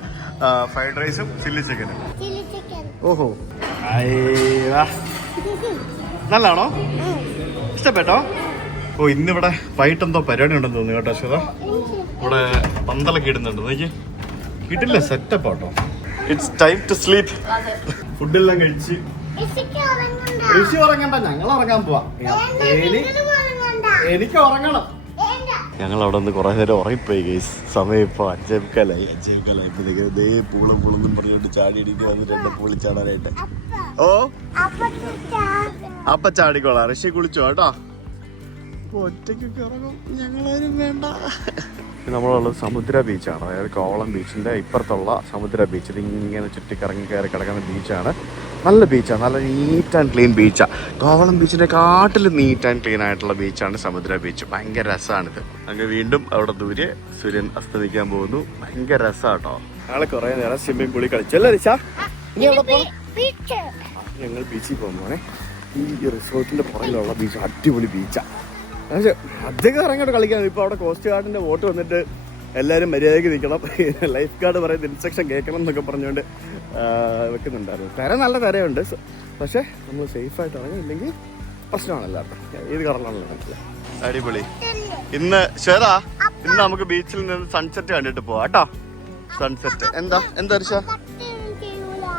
ഫ്രൈഡ് റൈസും ചില്ലി ചിക്കനും. ഓഹോ, നല്ലാണോ? ഇഷ്ടപ്പെട്ടോ? ഓ, ഇന്നിവിടെ വൈകിട്ടെന്തോ പരിപാടി ഉണ്ടെന്ന് തോന്നുന്നു കേട്ടോ ശ്വേത. ഇവിടെ പന്തലൊക്കെ ഇടുന്നുണ്ട്, നോക്കി കിട്ടില്ല, സെറ്റപ്പ് ആട്ടോ. It's time to sleep. ഫുഡെല്ലാം കഴിച്ച് ഋഷി ഉറങ്ങണ്ട, ഞങ്ങൾ ഉറങ്ങാൻ പോവാ. എനിക്ക് ഉറങ്ങണം. ഞങ്ങൾ അവിടെ നിന്ന് കുറെ നേരം ഉറങ്ങിപ്പോയി ഗൈസ്. സമയം ഇപ്പൊ 5:15. 5:15 ഇതേ പൂളെന്നും പറഞ്ഞോണ്ട് ചാടി ഇടിയിട്ട് വന്നിട്ട് എന്റെ പൂളി ചാടാനായിട്ട്. ഓ അപ്പ ചാടിക്കോളാം. ഋഷി കുളിച്ചോ കേട്ടോ. ഒറ്റയ്ക്കൊക്കെ ഇറങ്ങും, ഞങ്ങളാരും വേണ്ട. നമ്മളുള്ളത് സമുദ്ര ബീച്ചാണ്. അതായത് കോവളം ബീച്ചിന്റെ ഇപ്പുറത്തുള്ള സമുദ്ര ബീച്ച്. ഇതിങ്ങനെ ചുറ്റിക്കറങ്ങി കയറി കിടക്കുന്ന ബീച്ചാണ്. നല്ല ബീച്ചാണ്, നല്ല നീറ്റ് ആൻഡ് ക്ലീൻ ബീച്ചാണ്. കോവളം ബീച്ചിന്റെ കാട്ടിൽ നീറ്റ് ആൻഡ് ക്ലീൻ ആയിട്ടുള്ള ബീച്ചാണ് സമുദ്ര ബീച്ച്. ഭയങ്കര രസമാണിത്. അങ്ങനെ വീണ്ടും അവിടെ ദൂരെ സൂര്യൻ അസ്തമിക്കാൻ പോകുന്നു. ഭയങ്കര രസമാട്ടോ. ഞങ്ങളെ കുറെ നേരം സ്വിമ്മിംഗ് പൂളിൽ കളിച്ചല്ലേ ഋഷ? ഞങ്ങൾ ബീച്ചിൽ പോകുമ്പോഴേ ഈ റിസോർട്ടിന്റെ പുറകിലുള്ള ബീച്ച് അടിപൊളി ബീച്ചാണ്. പക്ഷേ അധികം ഇറങ്ങോട്ട് കളിക്കാൻ. ഇപ്പോൾ അവിടെ കോസ്റ്റ് ഗാർഡിന്റെ വോട്ട് വന്നിട്ട് എല്ലാവരും മര്യാദയ്ക്ക് നിൽക്കണം, ലൈഫ് ഗാർഡ് പറയുന്ന ഇൻസ്ട്രക്ഷൻ കേൾക്കണം എന്നൊക്കെ പറഞ്ഞുകൊണ്ട് വെക്കുന്നുണ്ടായിരുന്നു. തിര നല്ല തിരയുണ്ട്, പക്ഷേ നമ്മൾ സേഫായിട്ട് ഇറങ്ങിയില്ലെങ്കിൽ പ്രശ്നമാണല്ലോ. ഏത് കറലാണല്ലോ മനസ്സില. അടിപൊളി. ഇന്ന് ശ്വേത, ഇന്ന് നമുക്ക് ബീച്ചിൽ നിന്ന് സൺസെറ്റ് കണ്ടിട്ട് പോവാം കേട്ടോ. സൺസെറ്റ് എന്താ ഋഷ?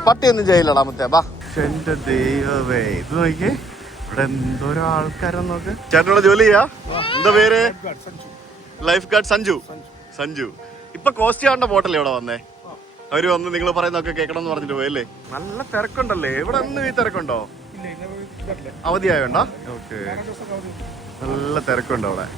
പട്ടിയൊന്നും ചെയ്യില്ലടാ മുത്തേ, ബാ. എന്റെ ദൈവമേ, ഇത് നോക്കിയേ, ഇവിടെ എന്തോരോ ആൾക്കാരെന്ന് നോക്ക്. ചേട്ടനോട് ജോലി ചെയ്യാ? എന്താ പേര്? Life guard Sanju. ഇപ്പൊ കോസ്റ്റ് ഗാർഡിന്റെ ബോട്ടല്ലേ ഇവിടെ വന്നേ? അവര് വന്ന് നിങ്ങൾ പറയുന്നൊക്കെ കേൾക്കണം എന്ന് പറഞ്ഞിട്ട് പോയല്ലേ? നല്ല തിരക്കുണ്ടല്ലേ ഇവിടെ? ഒന്നും ഈ തിരക്കുണ്ടോ? അവധിയായോണ്ടാ? ഓക്കെ, നല്ല തിരക്കുണ്ടോ അവിടെ?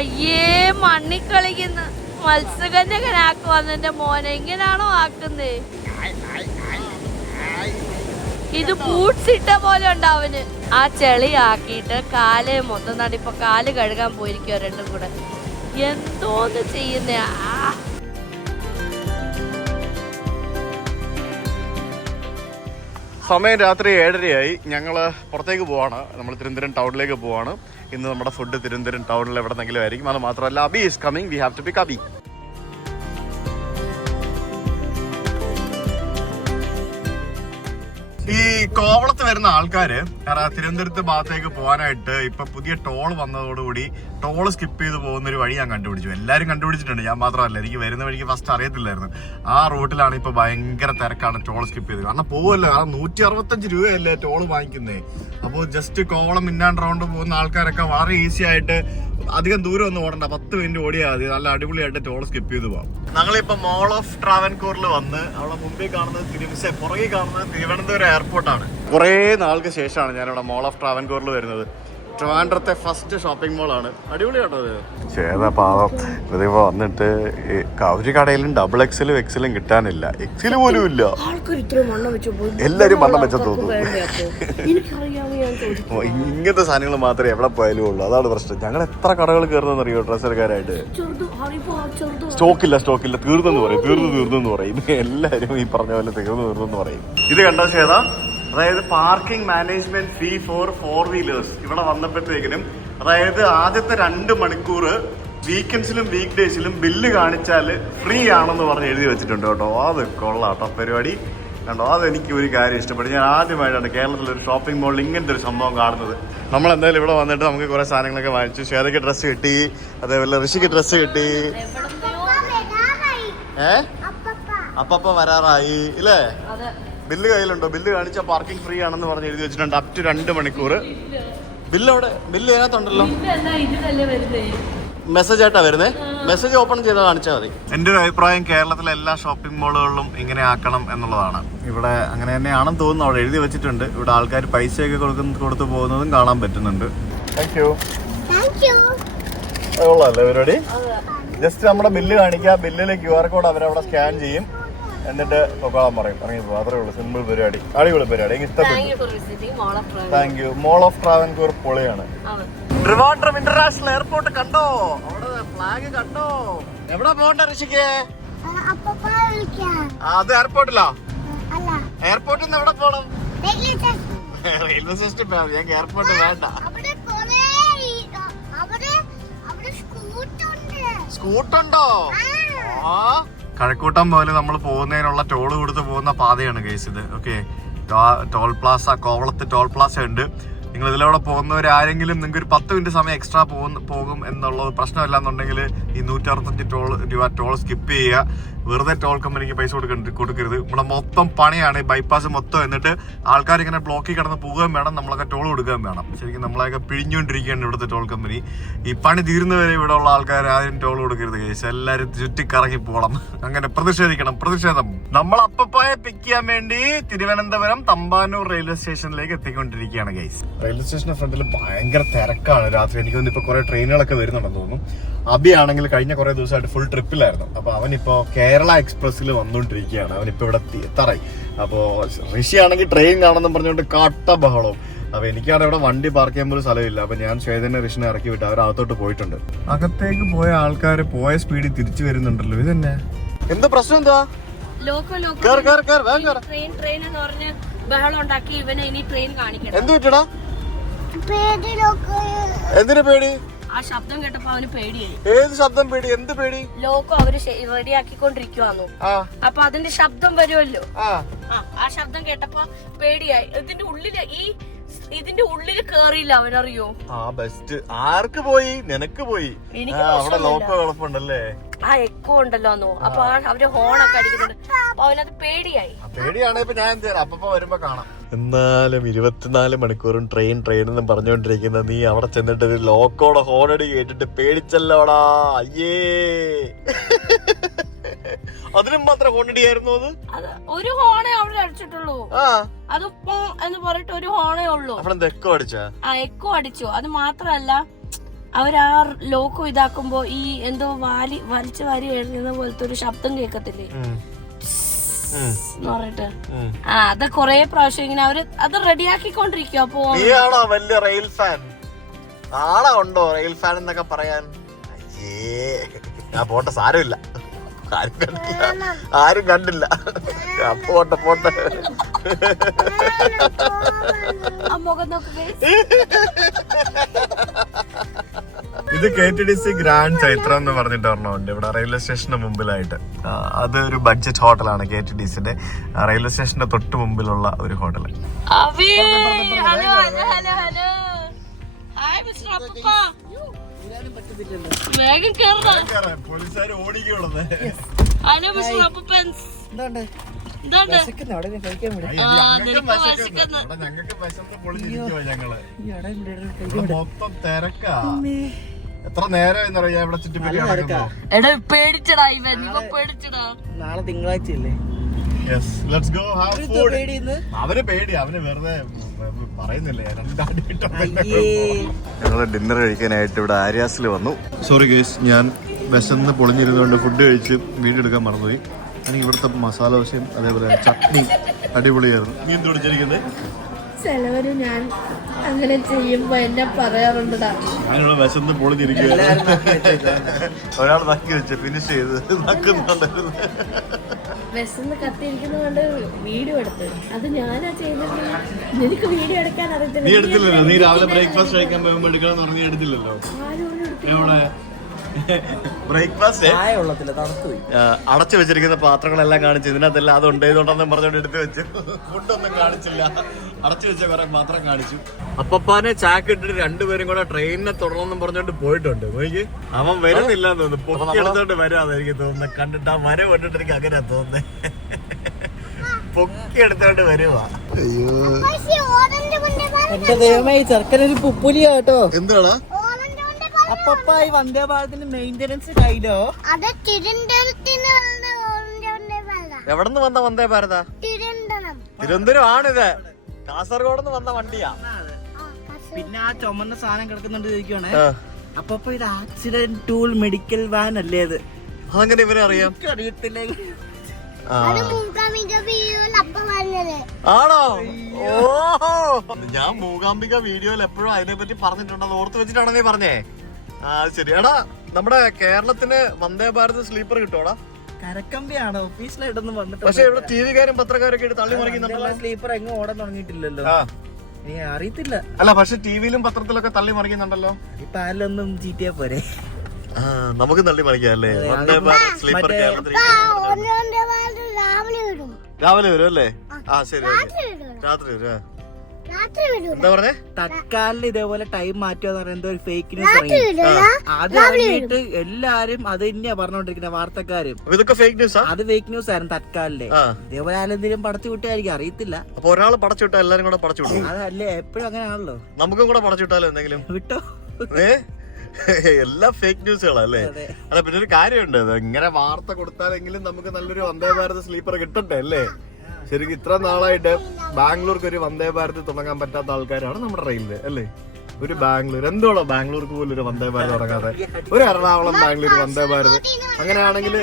അയ്യേ, മണ്ണി കളിക്കുന്ന മത്സ്യകന്യകനാക്കുവാന്ന് എന്റെ മോനെ. ഇങ്ങനാണോ ആക്കുന്നേ? ഇത് ബൂട്ട്സ് ഇട്ട പോലെ ഉണ്ടാവന്. ആ ചെളി ആക്കിയിട്ട് കാല് മൊത്തം നടിപ്പോ കാല് കഴുകാൻ പോയിരിക്കോ രണ്ടും കൂടെ. എന്തോന്ന് ചെയ്യുന്നേ? സമയം രാത്രി 7:30ആയി. ഞങ്ങള് പുറത്തേക്ക് പോവാണ്. നമ്മൾ തിരുവനന്തപുരം ടൗണിലേക്ക് പോവാണ്. ഇന്ന് നമ്മുടെ ഫുഡ് തിരുവനന്തപുരം ടൗണിൽ എവിടെന്നെങ്കിലും ആയിരിക്കും. അത് മാത്രമല്ല, Abhi is coming, we have to pick Abhi. ഈ കോവളത്ത് വരുന്ന ആൾക്കാര് തിരുവനന്തപുരത്ത് ഭാഗത്തേക്ക് പോകാനായിട്ട് ഇപ്പൊ പുതിയ ടോൾ വന്നതോടുകൂടി ടോൾ സ്കിപ്പ് ചെയ്ത് പോകുന്ന ഒരു വഴി ഞാൻ കണ്ടുപിടിച്ചു. എല്ലാവരും കണ്ടുപിടിച്ചിട്ടുണ്ട്, ഞാൻ മാത്രമല്ല. എനിക്ക് വരുന്ന വഴിക്ക് ഫസ്റ്റ് അറിയത്തില്ലായിരുന്നു. ആ റൂട്ടിലാണ് ഇപ്പൊ ഭയങ്കര തിരക്കാണ് ടോൾ സ്കിപ്പ് ചെയ്ത്. കാരണം പോവല്ലോ, കാരണം 165 രൂപയല്ലേ ടോൾ വാങ്ങിക്കുന്നേ. അപ്പോൾ ജസ്റ്റ് കോവളം മിന്നാണ്ട് റൗണ്ട് പോകുന്ന ആൾക്കാരൊക്കെ വളരെ ഈസി ആയിട്ട് അധികം ദൂരം ഒന്നും ഓടണ്ട, 10 മിനിറ്റ് ഓടിയാൽ മതി. നല്ല അടിപൊളിയായിട്ട് ടോൾ സ്കിപ്പ് ചെയ്ത് പോകാം. ഞങ്ങളിപ്പോ മോൾ ഓഫ് ട്രാവൻകൂറിൽ വന്ന് അവിടെ മുമ്പിൽ കാണുന്നത് പുറകെ കാണുന്നത് തിരുവനന്തപുരം എയർപോർട്ടാണ്. കുറേ നാൾക്ക് ശേഷമാണ് ഞാനിവിടെ മോൾ ഓഫ് ട്രാവൻകൂറിൽ വരുന്നത്. ട്രിവാൻഡ്രത്തെ ഫസ്റ്റ് ഷോപ്പിംഗ് മോളാണ്. അടിപൊളിയാട്ടോ അത്. ചേതാ പാവം ഇതിപ്പോ വന്നിട്ട് ഒരു കടയിലും ഡബിൾ എക്സലും എക്സലും കിട്ടാനില്ല. എക്സല് പോലും ഇല്ല. എല്ലാരും വണ്ണം വെച്ച തോന്നുന്നു. ഇങ്ങനത്തെ സാധനങ്ങൾ മാത്രമേ എവിടെ പോയാലും ഉള്ളൂ. അതാണ് പ്രശ്നം. ഞങ്ങൾ എത്ര കടകൾ കയറുന്നെന്ന് അറിയോ ഡ്രസ്സർക്കാരായിട്ട്? സ്റ്റോക്കില്ല തീർന്നെന്ന് പറയും. എല്ലാരും ഈ പറഞ്ഞ പോലെ തീർന്നെന്ന് പറയും. ഇത് കണ്ടോ ചേതാ? അതായത് parking management fee for 4 wheelers ഇവിടെ വന്നപ്പോഴത്തേക്കിനും, അതായത് ആദ്യത്തെ 2 മണിക്കൂർ വീക്കെൻഡ്സിലും വീക്ക് ഡേയ്സിലും ബില്ല് കാണിച്ചാൽ ഫ്രീ ആണെന്ന് പറഞ്ഞ് എഴുതി വെച്ചിട്ടുണ്ട് കേട്ടോ. അത് കൊള്ളാട്ടോ പരിപാടി കണ്ടോ. അതെനിക്ക് ഒരു കാര്യം ഇഷ്ടപ്പെട്ടു. ഞാൻ ആദ്യമായിട്ടാണ് കേരളത്തിൽ ഒരു ഷോപ്പിംഗ് മോളിൽ ഇങ്ങനത്തെ ഒരു സംഭവം കാണുന്നത്. നമ്മളെന്തായാലും ഇവിടെ വന്നിട്ട് നമുക്ക് കുറെ സാധനങ്ങളൊക്കെ വാങ്ങിച്ചു. ശ്വേതയ്ക്ക് ഡ്രസ്സ് കിട്ടി, അതേപോലെ ഋഷിക്ക് ഡ്രസ്സ് കിട്ടി. അപ്പ വരാറായി ഇല്ലേ? ബില്ല് കയ്യിലുണ്ടോ? ബില്ല് കാണിച്ചാൽ പാർക്കിംഗ് ഫ്രീ ആണെന്ന് പറഞ്ഞ് എഴുതി വെച്ചിട്ടുണ്ട്. അപ് ടു 2 മണിക്കൂർ. ബില്ല് അതിനകത്തുണ്ടല്ലോ. മെസ്സേജ് ആയിട്ടാ വരുന്നത്. മെസ്സേജ് ഓപ്പൺ ചെയ്ത് കാണിച്ചാൽ മതി. എൻ്റെ ഒരു അഭിപ്രായം കേരളത്തിലെ എല്ലാ ഷോപ്പിംഗ് മാളുകളിലും ഇങ്ങനെ ആക്കണം എന്നുള്ളതാണ്. ഇവിടെ അങ്ങനെ തന്നെയാണെന്ന് തോന്നുന്നു. അവിടെ എഴുതി വെച്ചിട്ടുണ്ട്. ഇവിടെ ആൾക്കാർ പൈസയൊക്കെ കൊടുത്തു പോകുന്നതും കാണാൻ പറ്റുന്നുണ്ട്. Thank you. അതുകൊള്ളാല്ലേ പരിപാടി. ജസ്റ്റ് നമ്മുടെ ബില്ല് കാണിക്കുക, ബില്ലിലെ QR കോഡ് അവരവിടെ സ്കാൻ ചെയ്യും, എന്നിട്ട് പൊക്കോളാൻ പറയും. ഇറങ്ങി പോകും. അത്രേ ഉള്ളൂ. സിമ്പിൾ പരിപാടി. അടിപൊളി പരിപാടി. എനിക്ക് ഇഷ്ടപ്പെട്ടു. Thank you. Mall of Travancore പൊളിയാണ്. ട്രിവാൻഡ്രം ഇന്റർനാഷണൽ എയർപോർട്ട് കണ്ടോ? അവിടെ ഫ്ലാഗ് കണ്ടോ? എവിടെ പോകണ്ട ഋഷിക്ക്? അത് എയർപോർട്ടിലാ? എയർപോർട്ടിൽ നിന്ന് എവിടെ പോണം? Railway station. ഞങ്ങൾക്ക് എയർപോർട്ട് വേണ്ട. സ്കൂട്ടുണ്ടോ? ആ, കഴക്കൂട്ടം പോലെ നമ്മൾ പോകുന്നതിനുള്ള ടോള് കൊടുത്ത് പോകുന്ന പാതയാണ് കേസ് ഇത്. ഓക്കെ, ടോൾ പ്ലാസ, കോവളത്ത് ടോൾ പ്ലാസ ഉണ്ട്. നിങ്ങൾ ഇതിലൂടെ പോകുന്നവർ ആരെങ്കിലും നിങ്ങൾക്ക് ഒരു 10 മിനിറ്റ് സമയം എക്സ്ട്രാ പോകും എന്നുള്ളത് പ്രശ്നമില്ല എന്നുണ്ടെങ്കിൽ ഈ 165 രൂപ ടോൾ സ്കിപ്പ് ചെയ്യുക. വെറുതെ ടോൾ കമ്പനിക്ക് പൈസ കൊടുക്കരുത്. ഇവിടെ മൊത്തം പണിയാണ്, ബൈപ്പാസ് മൊത്തം. എന്നിട്ട് ആൾക്കാർ ഇങ്ങനെ ബ്ലോക്കിൽ കിടന്ന് പോവുകയും വേണം, നമ്മളൊക്കെ ടോൾ കൊടുക്കുകയും വേണം. ശരിക്കും നമ്മളെയൊക്കെ പിഴിഞ്ഞുകൊണ്ടിരിക്കുകയാണ് ഇവിടുത്തെ ടോൾ കമ്പനി. ഈ പണി തീരുന്നവരെ ഇവിടെ ഉള്ള ആൾക്കാർ ആരും ടോൾ കൊടുക്കരുത് കേസ്. എല്ലാവരും ചുറ്റിക്കറങ്ങി പോകണം. അങ്ങനെ പ്രതിഷേധിക്കണം. പ്രതിഷേധം. നമ്മൾ അപ്പപ്പായെ പിക്ക് ചെയ്യാൻ വേണ്ടി തിരുവനന്തപുരം തമ്പാനൂർ റെയിൽവേ സ്റ്റേഷനിലേക്ക് എത്തിക്കൊണ്ടിരിക്കുകയാണ് ഗൈസ്. റെയിൽവേ സ്റ്റേഷന്റെ ഫ്രണ്ടിൽ ഭയങ്കര തിരക്കാണ് രാത്രി. എനിക്ക് തോന്നുന്നു ഇപ്പൊ കുറെ ട്രെയിനുകളൊക്കെ വരുന്നുണ്ടെന്ന് തോന്നുന്നു. അബി ആണെങ്കിൽ കഴിഞ്ഞ കുറെ ദിവസമായിട്ട് ഫുൾ ട്രിപ്പിലായിരുന്നു. അപ്പൊ അവനിപ്പോ കേരള എക്സ്പ്രസിൽ വന്നുകൊണ്ടിരിക്കുകയാണ്. അവനിപ്പോ ഇവിടെ എത്താറായി. അപ്പോ ഋഷി ആണെങ്കിൽ ട്രെയിൻ കാണുമെന്ന് പറഞ്ഞുകൊണ്ട് കാട്ട ബഹളവും. അപ്പൊ എനിക്കാണ് ഇവിടെ വണ്ടി പാർക്ക് ചെയ്യാൻ പോലും സ്ഥലമില്ല. അപ്പൊ ഞാൻ ശ്വേതനെ ഋഷിനെ ഇറക്കി വിട്ട് അവർ അകത്തോട്ട് പോയിട്ടുണ്ട്. അകത്തേക്ക് പോയ ആൾക്കാർ പോയ സ്പീഡിൽ തിരിച്ചു വരുന്നുണ്ടല്ലോ. ഇതന്നെ എന്താ പ്രശ്നം? എന്താ എന്ത് പറ്റടാ? എന്തിനു പേടി? ആ ശബ്ദം കേട്ടപ്പോ അവന് പേടിയായി. ഏത് ശബ്ദം പേടി? എന്ത് പേടി? ലോക്കോ അവര് റെഡിയാക്കിക്കൊണ്ടിരിക്കുവാന്നു. അപ്പൊ അതിന്റെ ശബ്ദം വരുമല്ലോ. ആ ശബ്ദം കേട്ടപ്പോ പേടിയായി. ഇതിന്റെ ഉള്ളില് കേറിയില്ല അവനറിയോ? ബെസ്റ്റ്. ആർക്ക് പോയി? നിനക്ക് പോയി. അവിടെ ലോക്കോ കുഴപ്പമുണ്ടല്ലേ? ആ എക്കോ ഉണ്ടല്ലോ. അപ്പൊ അവര് ഹോണൊക്കെ അടിക്കുന്നുണ്ട്. അപ്പൊ അവനത് പേടിയായി. പേടിയാണ്. ഇപ്പൊ ഞാൻ എന്ത് ചെയ്യാം? അപ്പൊ വരുമ്പോ കാണാം. എന്നാലും 24 മണിക്കൂറും ട്രെയിൻ എന്നും പറഞ്ഞുകൊണ്ടിരിക്കുന്ന നീ അവിടെ ചെന്നിട്ട് ലോക്കോടെ ഹോണടി കേട്ടിട്ട് പേടിച്ചല്ലോടാ. അയ്യേ, അതിനും മാത്രം ഹോണടിയായിരുന്നു. അത് ഒരു ഹോണേ അവിടെ അടിച്ചിട്ടുള്ളൂ. അതിപ്പോ എന്ന് പറഞ്ഞിട്ട് ഒരു ഹോണേ ഉള്ളൂ. എക്കോ അടിച്ചാ? എക്കോ അടിച്ചു. അത് മാത്രല്ല, അവരാ ലോക്കോ ഇതാക്കുമ്പോ ഈ എന്തോ വലിച്ചു വാരി എഴുതുന്ന പോലത്തെ ഒരു ശബ്ദം കേക്കത്തില്ലേ പറഞ്ഞിട്ട്. അത് കൊറേ പ്രാവശ്യം ഇങ്ങനെ അവര് അത് റെഡിയാക്കിക്കൊണ്ടിരിക്കും. അപ്പൊ വലിയ റെയിൽ ഫാൻ ആളാ ഉണ്ടോ? റെയിൽ ഫാൻ എന്നൊക്കെ പറയാൻ. ഞാൻ പോട്ടെ, സാരമില്ല. ആരും കണ്ടില്ല. പോട്ടെ പോട്ടെ. ഇത് KTDC ഗ്രാൻഡ് ചൈത്ര എന്ന് പറഞ്ഞിട്ട് ഒരെണ്ണമുണ്ട് ഇവിടെ റെയിൽവേ സ്റ്റേഷന്റെ മുമ്പിലായിട്ട്. അതൊരു ബഡ്ജറ്റ് ഹോട്ടലാണ്. KTDCന്റെ റെയിൽവേ സ്റ്റേഷന്റെ തൊട്ട് മുമ്പിലുള്ള ഒരു ഹോട്ടൽ. പോലീസുകാർ ഓടിക്കുള്ളത്. ഞങ്ങൾക്ക് വിശന്ന് പൊളിഞ്ഞിരിക്കുവാ ഞങ്ങള്. മൊത്തം തിരക്കാ. എത്ര നേരം എന്നറിയാം ഇവിടെ ചുറ്റിപ്പറ്റി നടക്കുന്നു. നാളെ തിങ്കളാഴ്ചയല്ലേ? അവന് പേടി. അവന് വെറുതെ പറയുന്നില്ലേ. ഞങ്ങള് ഡിന്നർ കഴിക്കാനായിട്ട് ഇവിടെ ആര്യാസിൽ വന്നു. സോറി ഗേസ്, ഞാൻ വിശന്ന് പൊളിഞ്ഞിരുന്നുകൊണ്ട് ഫുഡ് കഴിച്ച് വീഡിയോ എടുക്കാൻ മറന്നുപോയി. എനിക്ക് ഇവിടുത്തെ മസാല ദോശയും അതേപോലെ ചട്നി അടിപൊളിയായിരുന്നു. നീ എന്ത് പിടിച്ചിരിക്കുന്നത്? ചിലവര് ഞാൻ അങ്ങനെ ചെയ്യുമ്പോ എന്നെ പറയാറുണ്ടാ. ഞാനിവിടെ വിശന്ന് പൊളിഞ്ഞിരിക്കുക. ഒരാൾ നക്കി വെച്ച് ഫിനിഷ് ചെയ്ത് നക്കുന്നുണ്ടായിരുന്നു. വിശന്ന് കത്തിയിരിക്കുന്നതുകൊണ്ട് വീഡിയോ എടുത്ത്. അത് ഞാനാ ചെയ്യുന്നത്. നിനക്ക് വീഡിയോ എടുക്കാൻ അറിയത്തില്ല. നീ എടുത്തില്ലല്ലോ. നീ രാവിലെ ബ്രേക്ക്ഫാസ്റ്റ് കഴിക്കാൻ പോകുമ്പോ എടുക്കണം പറഞ്ഞ് എടുത്തില്ലല്ലോ. എവിടെ ബ്രേക്ക്ഫാസ്റ്റ് അടച്ചു വെച്ചിരിക്കുന്ന പാത്രങ്ങളെല്ലാം കാണിച്ചു. ഇതിനകത്തെല്ലാം അത് ഉണ്ടെന്നുണ്ടെന്നും പറഞ്ഞോണ്ട് എടുത്തു വെച്ചു. ഫുഡൊന്നും കാണിച്ചില്ല. അടച്ചു വെച്ച കുറെ പാത്രം കാണിച്ചു. അപ്പപ്പാനെ ചാക്കിട്ടിട്ട് രണ്ടുപേരും കൂടെ ട്രെയിനിനെ തുടർന്നെന്നും പറഞ്ഞോണ്ട് പോയിട്ടുണ്ട്. നോക്കി അവൻ വരുന്നില്ലെന്ന് തോന്നുന്നു. പൊക്കി എടുത്തോണ്ട് വരാന്ന് എനിക്ക് തോന്നുന്നത്. കണ്ടിട്ട് ആ വര കണ്ടിട്ട് എനിക്ക് അങ്ങനെ തോന്നുന്നേ. പൊക്കി എടുത്തോണ്ട് വരുവാ. എന്റെ ദൈവമേ, ചെറുക്കനൊരു പുപ്പുലിയാ കേട്ടോ. എന്താണ്? അപ്പൊ ഈ വന്ദേ ഭാരതിന്റെ മെയിന്റനൻസ് കഴിഞ്ഞോ? അത് തിരുവനന്തപുരത്തിന് എവിടെന്ന് വന്ന വന്ദേ ഭാരത? തിരുവനന്തപുരം ആണിത്. കാസർഗോഡ് നിന്ന് വന്ന വണ്ടിയാ. പിന്നെ ആ ചുമന്ന സാധനം കിടക്കുന്നുണ്ട് ചോദിക്കുവാണേ. അപ്പൊ ഇത് ആക്സിഡന്റ് ടൂൾ മെഡിക്കൽ വാൻ അല്ലേ അത്? അങ്ങനെ ഇവരെ അറിയാം? അറിയത്തില്ല. ആണോ? ഓഹോ, ഞാൻ മൂകാംബിക വീഡിയോയിൽ എപ്പോഴും അതിനെ പറ്റി പറഞ്ഞിട്ടുണ്ട്. അത് ഓർത്ത് വെച്ചിട്ടാണ് നീ പറഞ്ഞേ. ആ ശരിയാടാ. നമ്മുടെ കേരളത്തിന് വന്ദേ ഭാരത് സ്ലീപ്പർ കിട്ടുവാടാ? കരക്കമ്പിയാണ് ഒഫീഷ്യലായിട്ടൊന്നും വന്നിട്ട്. പക്ഷെ ഇവിടെ ടിവിക്കാരും പത്രക്കാരൊക്കെ ആയിട്ട് തള്ളി മറിക്കുന്നുണ്ടല്ലോ. സ്ലീപ്പർ എങ്ങും ഓടാൻ തുടങ്ങിയിട്ടില്ലല്ലോ. അറിയത്തില്ല. അല്ല, പക്ഷെ ടിവിയിലും പത്രത്തിലൊക്കെ തള്ളി മറിക്കുന്നുണ്ടല്ലോ. ഇപ്പൊ ആരിലൊന്നും GTA പോരെ. നമുക്ക് തള്ളി മറിക്കാം അല്ലേ? വന്ദേ ഭാരത് സ്ലീപ്പർ കേരളത്തിൽ രാവിലെ വരും അല്ലേ? ആ ശരി, രാത്രി വരും. എന്താ പറഞ്ഞേ? തത്കാലിൽ ഇതേപോലെ ടൈം മാറ്റുക എന്തോ ഒരു ഫേക്ക് ന്യൂസ് ഇറങ്ങി. അത് ഇറങ്ങിയിട്ട് എല്ലാരും അത് തന്നെയാ പറഞ്ഞോണ്ടിരിക്കുന്ന വാർത്തക്കാരും. ഇതൊക്കെ ഫേക്ക് ന്യൂസാ? അത് ഫേക്ക് ന്യൂസ് ആയിരുന്നു തത്കാലിലെ. ഇതേപോലെ ആരെന്തെങ്കിലും പടച്ചു വിട്ടായിരിക്കും, അറിയത്തില്ല. അപ്പൊ ഒരാൾ പടച്ചു വിട്ടാ എല്ലാരും കൂടെ പടച്ചു വിടും. അതല്ലേ എപ്പോഴും അങ്ങനെയാണല്ലോ. നമുക്കും കൂടെ പടച്ചു വിട്ടാലോ എന്തെങ്കിലും? വിട്ടോ? എല്ലാം ഫേക്ക് ന്യൂസുകളാ അല്ലേ? അല്ല, പിന്നെ ഒരു കാര്യമുണ്ട്, ഇങ്ങനെ വാർത്ത കൊടുത്താലെങ്കിലും നമുക്ക് നല്ലൊരു വന്ദേ ഭാരത് സ്ലീപ്പർ കിട്ടണ്ടേ അല്ലേ? ശരിക്കും ഇത്ര നാളായിട്ട് ബാംഗ്ലൂർക്ക് ഒരു വന്ദേ ഭാരത് തുടങ്ങാൻ പറ്റാത്ത ആൾക്കാരാണ് നമ്മുടെ റെയിൽവേ അല്ലേ? ഒരു ബാംഗ്ലൂർ എന്തോളോ ബാംഗ്ലൂർക്ക് പോലും ഒരു വന്ദേ ഭാരത് തുടങ്ങാതെ, ഒരു എറണാകുളം ബാംഗ്ലൂർ വന്ദേ ഭാരത്. അങ്ങനെയാണെങ്കിൽ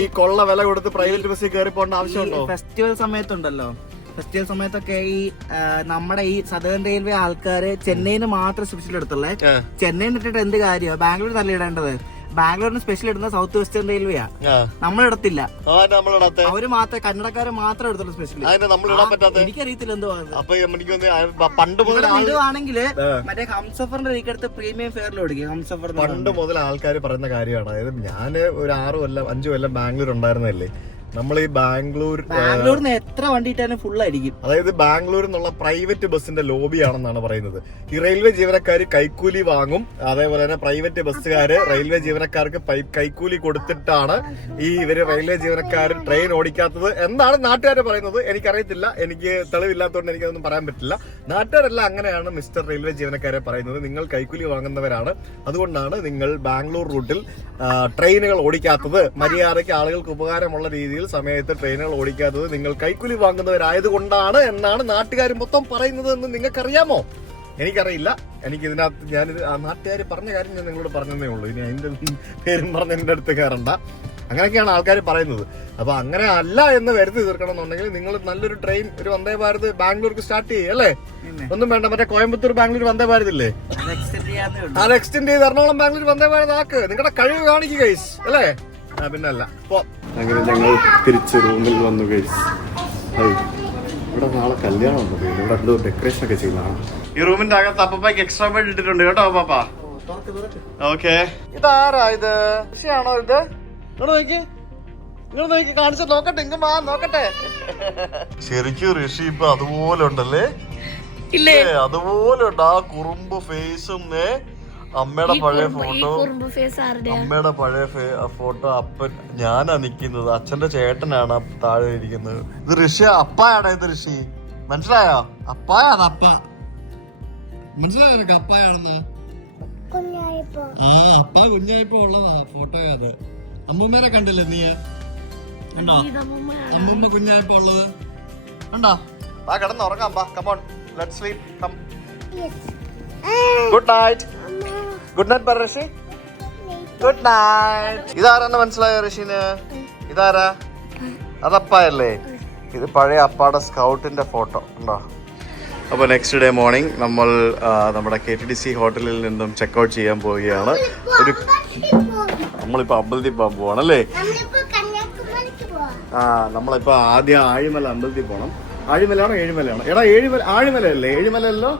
ഈ കൊള്ള വില കൊടുത്ത് പ്രൈവറ്റ് ബസ്സിൽ കയറി പോകേണ്ട ആവശ്യമുണ്ടോ? ഫെസ്റ്റിവൽ സമയത്തുണ്ടല്ലോ, ഫെസ്റ്റിവൽ സമയത്തൊക്കെ ഈ നമ്മുടെ ഈ സദേൺ റെയിൽവേ ആൾക്കാര് ചെന്നൈന്ന് മാത്രം സ്പെഷ്യൽ എടുത്തുള്ളേ. ചെന്നൈന്ന് ഇട്ടിട്ട് എന്ത് കാര്യമാണ്? ബാംഗ്ലൂർ നല്ല ഇടേണ്ടത്. ബാംഗ്ലൂരിന് സ്പെഷ്യൽ ഇടുന്ന സൗത്ത് വെസ്റ്റേൺ റെയിൽവേയാ. നമ്മളിടത്തില്ല. അവര് മാത്രമേ, കന്നഡക്കാര് മാത്രം എടുത്തുള്ളൂ സ്പെഷ്യൽ. എനിക്കറിയത്തില്ല എന്തോ ഇടുവാണെങ്കില് മറ്റേ ഹംസഫറിന്റെ അടുത്ത് പ്രീമിയം ഫെയറിൽ ഓടിക്കും. ഹംസഫർ പണ്ട് മുതൽ ആൾക്കാർ പറയുന്ന കാര്യമാണ്. അതായത് ഞാന് ഒരു 5 കൊല്ലം ബാംഗ്ലൂർ ഉണ്ടായിരുന്നല്ലേ. നമ്മൾ ഈ ബാംഗ്ലൂരിന് എത്ര വണ്ടി ഇട്ടാലും ഫുൾ ആയിരിക്കും. അതായത് ബാംഗ്ലൂർ എന്നുള്ള പ്രൈവറ്റ് ബസ്സിന്റെ ലോബിയാണെന്നാണ് പറയുന്നത്. ഈ റെയിൽവേ ജീവനക്കാർ കൈക്കൂലി വാങ്ങും, അതേപോലെ തന്നെ പ്രൈവറ്റ് ബസ്സുകാര് റെയിൽവേ ജീവനക്കാർക്ക് കൈക്കൂലി കൊടുത്തിട്ടാണ് ഇവര് റെയിൽവേ ജീവനക്കാർ ട്രെയിൻ ഓടിക്കാത്തത് എന്നാണ് നാട്ടുകാർ പറയുന്നത്. എനിക്കറിയത്തില്ല, എനിക്ക് തെളിവില്ലാത്തതുകൊണ്ട് എനിക്കതൊന്നും പറയാൻ പറ്റില്ല. നാട്ടുകാരെല്ലാം അങ്ങനെയാണ് മിസ്റ്റർ റെയിൽവേ ജീവനക്കാരെ പറയുന്നത്. നിങ്ങൾ കൈക്കൂലി വാങ്ങുന്നവരാണ്, അതുകൊണ്ടാണ് നിങ്ങൾ ബാംഗ്ലൂർ റൂട്ടിൽ ട്രെയിനുകൾ ഓടിക്കാത്തത്. മര്യാദയ്ക്ക് ആളുകൾക്ക് ഉപകാരമുള്ള രീതിയിൽ സമയത്ത് ട്രെയിനുകൾ ഓടിക്കാത്തത് നിങ്ങൾ കൈക്കൂലി വാങ്ങുന്നവരായതുകൊണ്ടാണ് എന്നാണ് നാട്ടുകാർ മൊത്തം പറയുന്നത് എന്ന് നിങ്ങൾക്കറിയാമോ? എനിക്കറിയില്ല. എനിക്ക് ഇതിനകത്ത് ഞാൻ നാട്ടുകാർ പറഞ്ഞ കാര്യം ഞാൻ നിങ്ങളോട് പറഞ്ഞതേ ഉള്ളൂ. ഇനി അതിന്റെ പേരും പറഞ്ഞ് എന്റെ അടുത്ത് കയറണ്ട. അങ്ങനെയൊക്കെയാണ് ആൾക്കാർ പറയുന്നത്. അപ്പൊ അങ്ങനെ അല്ല എന്ന് വരുത്തി തീർക്കണം എന്നുണ്ടെങ്കിൽ നിങ്ങൾ നല്ലൊരു ട്രെയിൻ, ഒരു വന്ദേ ഭാരത് ബാംഗ്ലൂർക്ക് സ്റ്റാർട്ട് ചെയ്യും അല്ലേ? ഒന്നും വേണ്ട, മറ്റേ കോയമ്പത്തൂർ ബാംഗ്ലൂർ വന്ദേ ഭാരത് ഇല്ലേ, അത് എക്സ്റ്റെൻഡ് ചെയ്ത് എറണാകുളം ബാംഗ്ലൂർ വന്ദേ ഭാരത് ആക്ക്. നിങ്ങളുടെ കഴിവ് കാണിക്കുക ഗൈസ് അല്ലേ? പിന്നല്ല. അങ്ങനെ ഞങ്ങൾ തിരിച്ച് റൂമിൽ വന്നു ഗൈസ്. ഇവിടെ നാളെ കല്യാണം ഉണ്ട്. ഇവിടെ എന്തോ ഡെക്കറേഷൻ ഒക്കെ ചെയ്യുന്നതാണ്. ഈ റൂമിന്റെ അകത്ത് അപ്പക്ക് എക്സ്ട്രാ ബെഡ് ഇട്ടിട്ടുണ്ട് കേട്ടോ പാപ്പ. ഓക്കെ, ഇതാരാ ഇത്? ഋഷിയാണോ ഇത്? നിങ്ങൾ നോക്കി കാണിച്ചു നോക്കട്ടെ. ഇങ്ങ നോക്കട്ടെ. ശരിക്കും ഋഷി ഇപ്പൊ അതുപോലെ ഉണ്ടല്ലേ? അതുപോലെ ഉണ്ട്. ആ കുറുമ്പ് ഫേസും അമ്മയുടെ പഴയ ഫോട്ടോ അപ്പൻ ഞാനാ നിക്കുന്നത്. അച്ഛന്റെ ചേട്ടനാണ് താഴെ ഇരിക്കുന്നത്. ഇത് ഋഷി അപ്പായാണോ? ഇത് ഋഷി മനസ്സിലായോ? അപ്പായാണ് അപ്പ. മനസ്സിലായോ നിനക്ക് അപ്പായാണെന്ന്? അപ്പ കുഞ്ഞായപ്പോ ഉള്ളതാ ഫോട്ടോ. അത് അമ്മൂമ്മേരെ കണ്ടില്ലേ നീ? കണ്ടോ അമ്മൂമ്മ കുഞ്ഞായപ്പോ ഉള്ളത്? കണ്ടോ? ആ കിടന്ന് ഉറങ്ങാം. Come on, let's sleep. Come. Good night. Good night പറ ഋഷി. Good night. ഇതാരാന്ന് മനസ്സിലായോ ഋഷിന്? ഇതാരാ? അതപ്പായല്ലേ? ഇത് പഴയ അപ്പാടെ സ്കൗട്ടിന്റെ ഫോട്ടോ ഉണ്ടോ? അപ്പോൾ നെക്സ്റ്റ് ഡേ മോർണിംഗ് നമ്മൾ നമ്മുടെ KTDC ഹോട്ടലിൽ നിന്നും ചെക്കൗട്ട് ചെയ്യാൻ പോവുകയാണ്. നമ്മളിപ്പോൾ അമ്പലത്തിൽ പോകാൻ പോവാണല്ലേ? നമ്മളിപ്പോൾ ആദ്യം ആഴിമല അമ്പലത്തിൽ പോകണം. ആഴിമലയാണോ ഏഴിമലയാണോ? എടാ ആഴിമല അല്ലേ? ഏഴിമലയല്ലോ,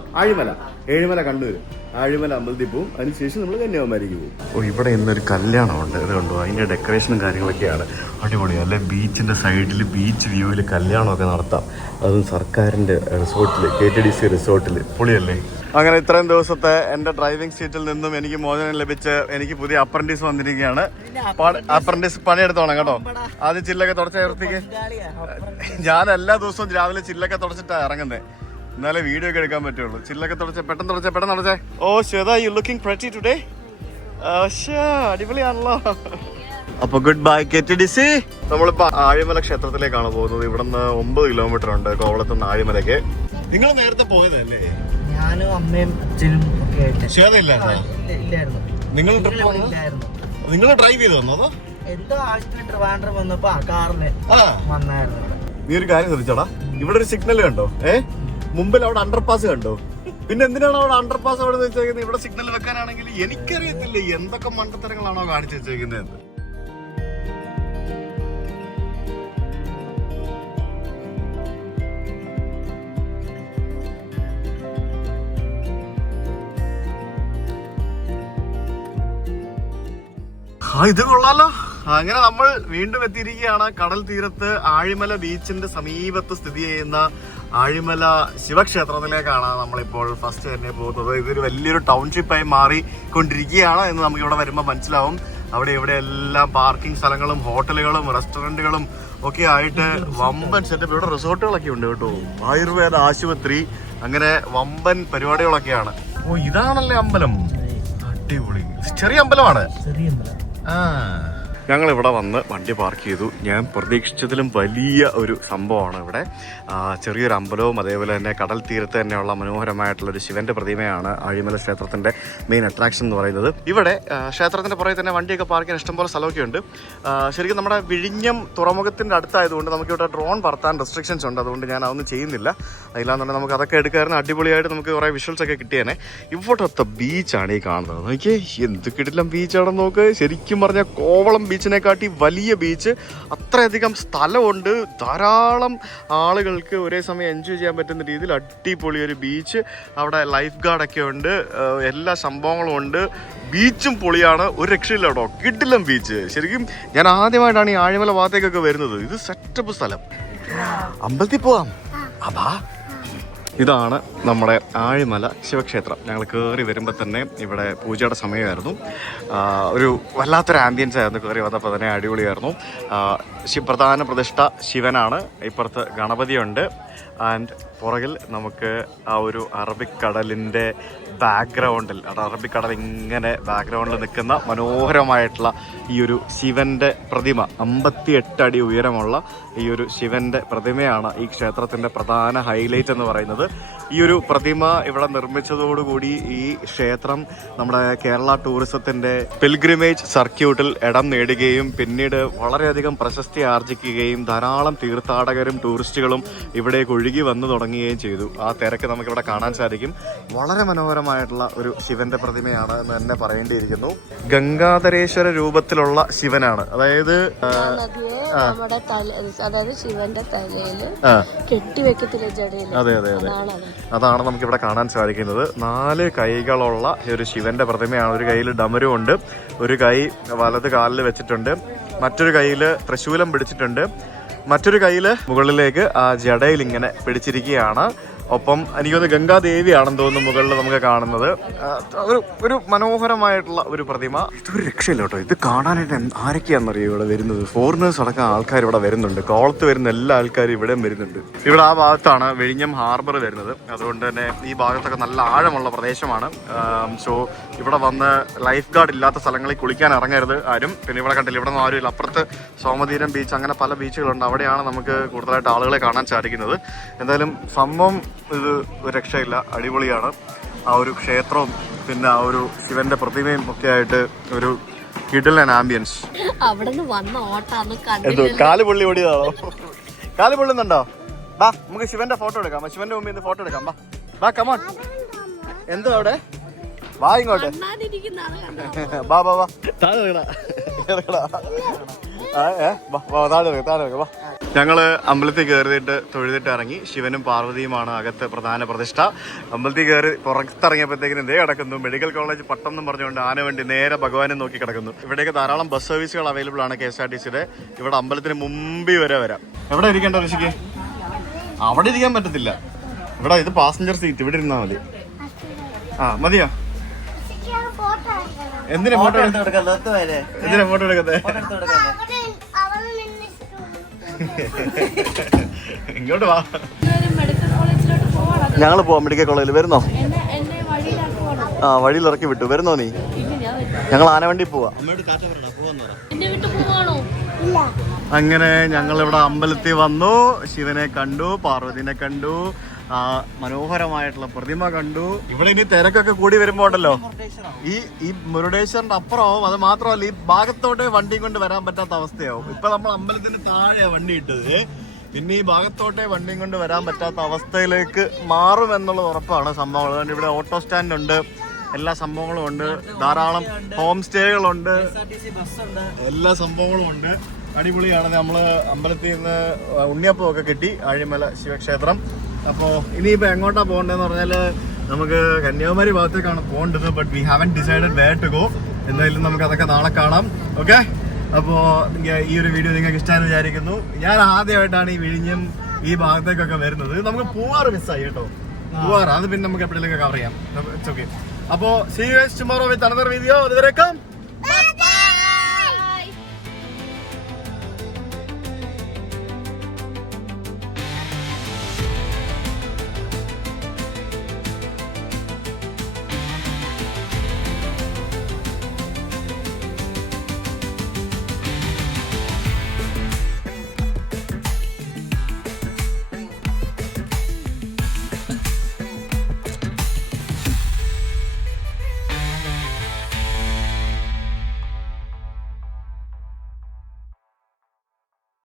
ഏഴിമല കണ്ടുവരും. ആഴിമല അമ്പലത്തിൽ പോവും. അതിനുശേഷം നമ്മൾ കന്യാകുമാരിക്ക് പോകും. ഇവിടെ ഇന്നൊരു കല്യാണമുണ്ട്, അത് കണ്ടു. അതിൻ്റെ ഡെക്കറേഷനും കാര്യങ്ങളൊക്കെയാണ് അടിപൊളി. അല്ലെ ബീച്ചിൻ്റെ സൈഡിൽ ബീച്ച് വ്യൂവിൽ കല്യാണമൊക്കെ നടത്താം. അതും സർക്കാരിൻ്റെ റിസോർട്ടിൽ, KTDC റിസോർട്ടിൽ. പൊളിയല്ലേ? അങ്ങനെ ഇത്രയും ദിവസത്തെ എൻ്റെ ഡ്രൈവിംഗ് സീറ്റിൽ നിന്നും എനിക്ക് മോചനം ലഭിച്ച് എനിക്ക് പുതിയ അപ്രന്റീസ് വന്നിരിക്കുകയാണ്. അപ്രന്റീസ് പണിയെടുത്തോണം കേട്ടോ. ആദ്യം ചില്ലൊക്കെ തുടച്ചേർത്തിക്ക്. ഞാൻ എല്ലാ ദിവസവും രാവിലെ ചില്ലൊക്കെ തുടച്ചിട്ടാണ് ഇറങ്ങുന്നത്. എന്നാലേ വീഡിയോ ഒക്കെ എടുക്കാൻ പറ്റുള്ളൂ. ചില്ലൊക്കെ തുടച്ചേ, പെട്ടെന്ന് തുടച്ചേ. Oh Shweta, you looking pretty today. അടിപൊളിയാണല്ലോ. അപ്പൊ ഗുഡ് ബൈ KTDC. നമ്മളിപ്പോ ആഴിമല ക്ഷേത്രത്തിലേക്കാണ് പോകുന്നത്. ഇവിടുന്ന് 9 കിലോമീറ്റർ ഉണ്ട് കോവളത്തുനിന്ന് ആഴിമലയ്ക്ക്. നിങ്ങൾ നേരത്തെ പോയതല്ലേ? ഞാനും അമ്മയും അച്ഛനും ഒക്കെ ആയിട്ട്. ശ്വേത ഇല്ലായിരുന്നു. നിങ്ങൾ ഡ്രൈവ് ചെയ്ത് വന്നോ അതോ എന്തോ ആവശ്യത്തിന് ട്രിവാൻഡ്രം വന്നപ്പോ ആ കാറിന് വന്നായിരുന്നു. നീ ഒരു കാര്യം ശ്രദ്ധിച്ചോടാ, ഇവിടെ ഒരു സിഗ്നൽ കണ്ടോ? മുമ്പിൽ അവിടെ അണ്ടർപാസ് കണ്ടോ? പിന്നെ എന്തിനാണ് അവിടെ അണ്ടർപാസ് അവിടെ വെച്ചേക്കുന്നത്? ഇവിടെ സിഗ്നൽ വെക്കാനാണെങ്കിൽ എനിക്കറിയത്തില്ല എന്തൊക്കെ മണ്ടത്തരങ്ങളാണോ കാണിച്ചു വെച്ചേക്കുന്നത്. ഇത് കൊള്ളാലോ. അങ്ങനെ നമ്മൾ വീണ്ടും എത്തിയിരിക്കുകയാണ് കടൽ തീരത്ത് ആഴിമല ബീച്ചിന്റെ സമീപത്ത് സ്ഥിതി ചെയ്യുന്ന ആഴിമല ശിവക്ഷേത്രത്തിലേക്കാണ് നമ്മളിപ്പോൾ ഫസ്റ്റ് തന്നെ പോകുന്നത്. ഇതൊരു വലിയൊരു ടൗൺഷിപ്പായി മാറിക്കൊണ്ടിരിക്കുകയാണ് എന്ന് നമുക്ക് ഇവിടെ വരുമ്പോൾ മനസ്സിലാവും. അവിടെ ഇവിടെ എല്ലാം പാർക്കിംഗ് സ്ഥലങ്ങളും ഹോട്ടലുകളും റെസ്റ്റോറന്റുകളും ഒക്കെ ആയിട്ട് വമ്പൻ സെറ്റപ്പ്. ഇവിടെ റിസോർട്ടുകളൊക്കെ ഉണ്ട് കേട്ടോ. ആയുർവേദ ആശുപത്രി, അങ്ങനെ വമ്പൻ പരിപാടികളൊക്കെയാണ്. ഓ ഇതാണല്ലേ അമ്പലം, അടിപൊളി. ചെറിയ അമ്പലമാണ്. ഞങ്ങൾ ഇവിടെ വന്ന് വണ്ടി പാർക്ക് ചെയ്തു. ഞാൻ പ്രതീക്ഷിച്ചതിലും വലിയ ഒരു സംഭവമാണ് ഇവിടെ. ചെറിയൊരു അമ്പലവും അതേപോലെ തന്നെ കടൽ തീരത്ത് തന്നെയുള്ള മനോഹരമായിട്ടുള്ളൊരു ശിവന്റെ പ്രതിമയാണ് ആഴിമല ക്ഷേത്രത്തിന്റെ മെയിൻ അട്രാക്ഷൻ എന്ന് പറയുന്നത്. ഇവിടെ ക്ഷേത്രത്തിന്റെ പുറകെ തന്നെ വണ്ടിയൊക്കെ പാർക്ക് ചെയ്യാൻ ഇഷ്ടംപോലെ സ്ഥലമൊക്കെ ഉണ്ട്. ശരിക്കും നമ്മുടെ വിഴിഞ്ഞം തുറമുഖത്തിന്റെ അടുത്തായതുകൊണ്ട് നമുക്കിവിടെ ഡ്രോൺ പറത്താൻ റെസ്ട്രിക്ഷൻസ് ഉണ്ട്. അതുകൊണ്ട് ഞാൻ അതൊന്നും ചെയ്യുന്നില്ല. അതിലാന്നുണ്ടെങ്കിൽ നമുക്ക് അതൊക്കെ എടുക്കാറുണ്ട്. അടിപൊളിയായിട്ട് നമുക്ക് കുറേ വിഷ്വൽസ് ഒക്കെ കിട്ടിയേനെ. ഇവിടുത്തെ ബീച്ചാണ് ഈ കാണുന്നത്. നോക്കിയേ എന്ത് കിടിലം ബീച്ചാണെന്ന് നോക്ക്. ശരിക്കും പറഞ്ഞാൽ കോവളം ബീച്ചിനെക്കാട്ടി വലിയ ബീച്ച്. അത്രയധികം സ്ഥലമുണ്ട്. ധാരാളം ആളുകൾക്ക് ഒരേ സമയം എൻജോയ് ചെയ്യാൻ പറ്റുന്ന രീതിയിൽ അടിപൊളി ഒരു ബീച്ച്. അവിടെ ലൈഫ് ഗാർഡൊക്കെ ഉണ്ട്, എല്ലാ സംഭവങ്ങളും ഉണ്ട്. ബീച്ചും പൊളിയാണ്, ഒരു രക്ഷയില്ല കേട്ടോ. കിടിലം ബീച്ച്. ശരിക്കും ഞാൻ ആദ്യമായിട്ടാണ് ഈ ആഴിമല ഭാഗത്തേക്കൊക്കെ വരുന്നത്. ഇത് സെറ്റപ്പ് സ്ഥലം. അമ്പലത്തിൽ പോവാം. അതാ ഇതാണ് നമ്മുടെ ആഴിമല ശിവക്ഷേത്രം. ഞങ്ങൾ കയറി വരുമ്പോൾ തന്നെ ഇവിടെ പൂജയുടെ സമയമായിരുന്നു. ഒരു വല്ലാത്തൊരു ആംബിയൻസ് ആയിരുന്നു. കയറി വന്നപ്പോൾ തന്നെ അടിപൊളിയായിരുന്നു. പ്രധാന പ്രതിഷ്ഠ ശിവനാണ്. ഇപ്പുറത്ത് ഗണപതിയുണ്ട്. ആൻഡ് പുറകിൽ നമുക്ക് ആ ഒരു അറബിക്കടലിൻ്റെ ബാക്ക്ഗ്രൗണ്ടിൽ, അറബിക്കടൽ ഇങ്ങനെ ബാക്ക്ഗ്രൗണ്ടിൽ നിൽക്കുന്ന മനോഹരമായിട്ടുള്ള ഈ ഒരു ശിവന്റെ പ്രതിമ, 58 അടി ഉയരമുള്ള ഈ ഒരു ശിവന്റെ പ്രതിമയാണ് ഈ ക്ഷേത്രത്തിന്റെ പ്രധാന ഹൈലൈറ്റ് എന്ന് പറയുന്നത്. ഈ ഒരു പ്രതിമ ഇവിടെ നിർമ്മിച്ചതോടുകൂടി ഈ ക്ഷേത്രം നമ്മുടെ കേരള ടൂറിസത്തിന്റെ പിൽഗ്രിമേജ് സർക്യൂട്ടിൽ ഇടം നേടുകയും പിന്നീട് വളരെയധികം പ്രശസ്തി ആർജിക്കുകയും ധാരാളം തീർത്ഥാടകരും ടൂറിസ്റ്റുകളും ഇവിടേക്ക് ഒഴുകി വന്നു തുടങ്ങുകയും ചെയ്തു. ആ തിരക്ക് നമുക്കിവിടെ കാണാൻ സാധിക്കും. വളരെ മനോഹരമായിട്ടുള്ള ഒരു ശിവന്റെ പ്രതിമയാണ് എന്ന് തന്നെ പറയേണ്ടിയിരിക്കുന്നു. ഗംഗാധരേശ്വര രൂപത്തിലുള്ള ശിവനാണ്. അതായത് ശിവന്റെ തലയില് കെട്ടിവെക്കത്തില്ല ജടയിൽ. അതെ അതെ അതെ, അതാണ് നമുക്കിവിടെ കാണാൻ സാധിക്കുന്നത്. 4 കൈകളുള്ള ഒരു ശിവന്റെ പ്രതിമയാണ്. ഒരു കയ്യിൽ ഡമരും ഉണ്ട്, ഒരു കൈ വലത് കാലിൽ വെച്ചിട്ടുണ്ട്, മറ്റൊരു കയ്യിൽ ത്രിശൂലം പിടിച്ചിട്ടുണ്ട്, മറ്റൊരു കയ്യിൽ മുകളിലേക്ക് ആ ജടയിൽ ഇങ്ങനെ പിടിച്ചിരിക്കുകയാണ്. ഒപ്പം എനിക്കൊന്ന് ഗംഗാദേവിയാണെന്ന് തോന്നുന്നു മുകളിൽ നമുക്ക് കാണുന്നത്. ഒരു മനോഹരമായിട്ടുള്ള ഒരു പ്രതിമ. ഇതൊരു രക്ഷയില്ല കേട്ടോ. ഇത് കാണാനായിട്ട് ആരൊക്കെയാണെന്നറിയോ ഇവിടെ വരുന്നത്? ഫോറിനേഴ്സ് അടക്കം ആൾക്കാർ ഇവിടെ വരുന്നുണ്ട്. കോവളത്ത് വരുന്ന എല്ലാ ആൾക്കാരും ഇവിടെയും വരുന്നുണ്ട്. ഇവിടെ ആ ഭാഗത്താണ് വിഴിഞ്ഞം ഹാർബർ വരുന്നത്. അതുകൊണ്ട് തന്നെ ഈ ഭാഗത്തൊക്കെ നല്ല ആഴമുള്ള പ്രദേശമാണ്. സോ ഇവിടെ വന്ന് ലൈഫ് ഗാർഡ് ഇല്ലാത്ത സ്ഥലങ്ങളിൽ കുളിക്കാൻ ഇറങ്ങരുത് ആരും. പിന്നെ ഇവിടെ കണ്ടില്ല, ഇവിടെ നിന്ന് ആരും. അപ്പുറത്ത് സോമതീരം ബീച്ച്, അങ്ങനെ പല ബീച്ചുകളുണ്ട്. അവിടെയാണ് നമുക്ക് കൂടുതലായിട്ട് ആളുകളെ കാണാൻ സാധിക്കുന്നത്. എന്തായാലും സംഭവം ഇത് ഒരു രക്ഷയില്ല, അടിപൊളിയാണ്. ആ ഒരു ക്ഷേത്രവും പിന്നെ ആ ഒരു ശിവന്റെ പ്രതിമയും ഒക്കെ ആയിട്ട് ഒരു കിടിലൻ ആംബിയൻസ്. കാല് പൊള്ളി ഓടിയതാണോ? കാല് പൊള്ളുന്നുണ്ടോ? ബാ നമുക്ക് ശിവന്റെ ഫോട്ടോ എടുക്കാം. ശിവന്റെ മുമ്പിൽ നിന്ന് ഫോട്ടോ എടുക്കാം. ബാ കമോൺ. എന്തോ അവിടെ? വാ ഇങ്ങോട്ട്. ബാ ബാ ബാ. ഞങ്ങള് അമ്പലത്തിൽ കയറിയിട്ട് തൊഴുതിട്ട് ഇറങ്ങി. ശിവനും പാർവതിയുമാണ് അകത്ത് പ്രധാന പ്രതിഷ്ഠ. അമ്പലത്തിൽ കയറി പുറത്തിറങ്ങിയപ്പോഴത്തേക്കിനും ഇതേ കിടക്കുന്നു മെഡിക്കൽ കോളേജ് പട്ടം എന്നും പറഞ്ഞുകൊണ്ട് ആനവണ്ടി നേരെ ഭഗവാനെ നോക്കി കിടക്കുന്നു. ഇവിടേക്ക് ധാരാളം ബസ് സർവീസുകൾ അവൈലബിൾ ആണ് KSRTCയുടെ. ഇവിടെ അമ്പലത്തിന് മുമ്പിൽ വരെ വരാം. എവിടെ ഇരിക്കേണ്ട ഋഷിക്ക്? അവിടെ ഇരിക്കാൻ പറ്റത്തില്ല. ഇവിടെ ഇത് പാസഞ്ചർ സീറ്റ്, ഇവിടെ ഇരുന്നാൽ മതി. ആ മതിയോ? എന്തിനാ ഫോട്ടോ എന്തിനാ ഫോട്ടോ എടുക്കുന്നത്? ഇങ്ങോട്ട് വാ, ഞങ്ങള് പോവാം. മെഡിക്കൽ കോളേജിൽ വരുന്നോ? ആ വഴിയിൽ ഇറക്കി വിട്ടു. വരുന്നോ നീ? ഞങ്ങൾ ആനവണ്ടി പോവാ. അമ്മയോട് ടാറ്റ പറയടാ, പോവാന്ന് പറ. എന്നെ വിട്ട് പോവാണോ? അങ്ങനെ ഞങ്ങൾ ഇവിടെ അമ്പലത്തിൽ വന്നു, ശിവനെ കണ്ടു, പാർവതിനെ കണ്ടു, മനോഹരമായിട്ടുള്ള പ്രതിമ കണ്ടു. ഇവിടെ ഇനി തിരക്കൊക്കെ കൂടി വരുമ്പോ ഉണ്ടല്ലോ ഈ മുരുടേശ്വറിന്റെ അപ്പുറമാവും. അത് മാത്രമല്ല, ഈ ഭാഗത്തോട്ട് വണ്ടി കൊണ്ട് വരാൻ പറ്റാത്ത അവസ്ഥയാവും. ഇപ്പൊ നമ്മൾ അമ്പലത്തിന് താഴെയാ വണ്ടി ഇട്ടത്, പിന്നെ ഈ ഭാഗത്തോട്ടെ വണ്ടിയും കൊണ്ട് വരാൻ പറ്റാത്ത അവസ്ഥയിലേക്ക് മാറും എന്നുള്ളത് ഉറപ്പാണ്. സംഭവങ്ങൾ അതുകൊണ്ട് ഇവിടെ ഓട്ടോ സ്റ്റാൻഡ് ഉണ്ട്, എല്ലാ സംഭവങ്ങളും ഉണ്ട്, ധാരാളം ഹോം സ്റ്റേകളുണ്ട്, എല്ലാ സംഭവങ്ങളും ഉണ്ട്. അടിപൊളിയാണ്. നമ്മള് അമ്പലത്തിൽ നിന്ന് ഉണ്ണിയപ്പം ഒക്കെ കിട്ടി, ആഴിമല ശിവക്ഷേത്രം. അപ്പോൾ ഇനിയിപ്പോൾ എങ്ങോട്ടാണ് പോകേണ്ടതെന്ന് പറഞ്ഞാൽ നമുക്ക് കന്യാകുമാരി ഭാഗത്തേക്കാണ് പോകേണ്ടത്. But we haven't decided where to go. എന്തായാലും നമുക്ക് അതൊക്കെ നാളെ കാണാം. ഓക്കെ, അപ്പോൾ ഈ ഒരു വീഡിയോ നിങ്ങൾക്ക് ഇഷ്ടമാണെന്ന് വിചാരിക്കുന്നു. ഞാൻ ആദ്യമായിട്ടാണ് ഈ വിഴിഞ്ഞം ഈ ഭാഗത്തേക്കൊക്കെ വരുന്നത്. നമുക്ക് പൂവാറ് മിസ്സായി കേട്ടോ, പൂവാറ്. അത് പിന്നെ നമുക്ക് എപ്പോഴേലൊക്കെ കവർ ചെയ്യാം. It's okay. അപ്പോൾ see you guys tomorrow with another video. അതുവരേക്കും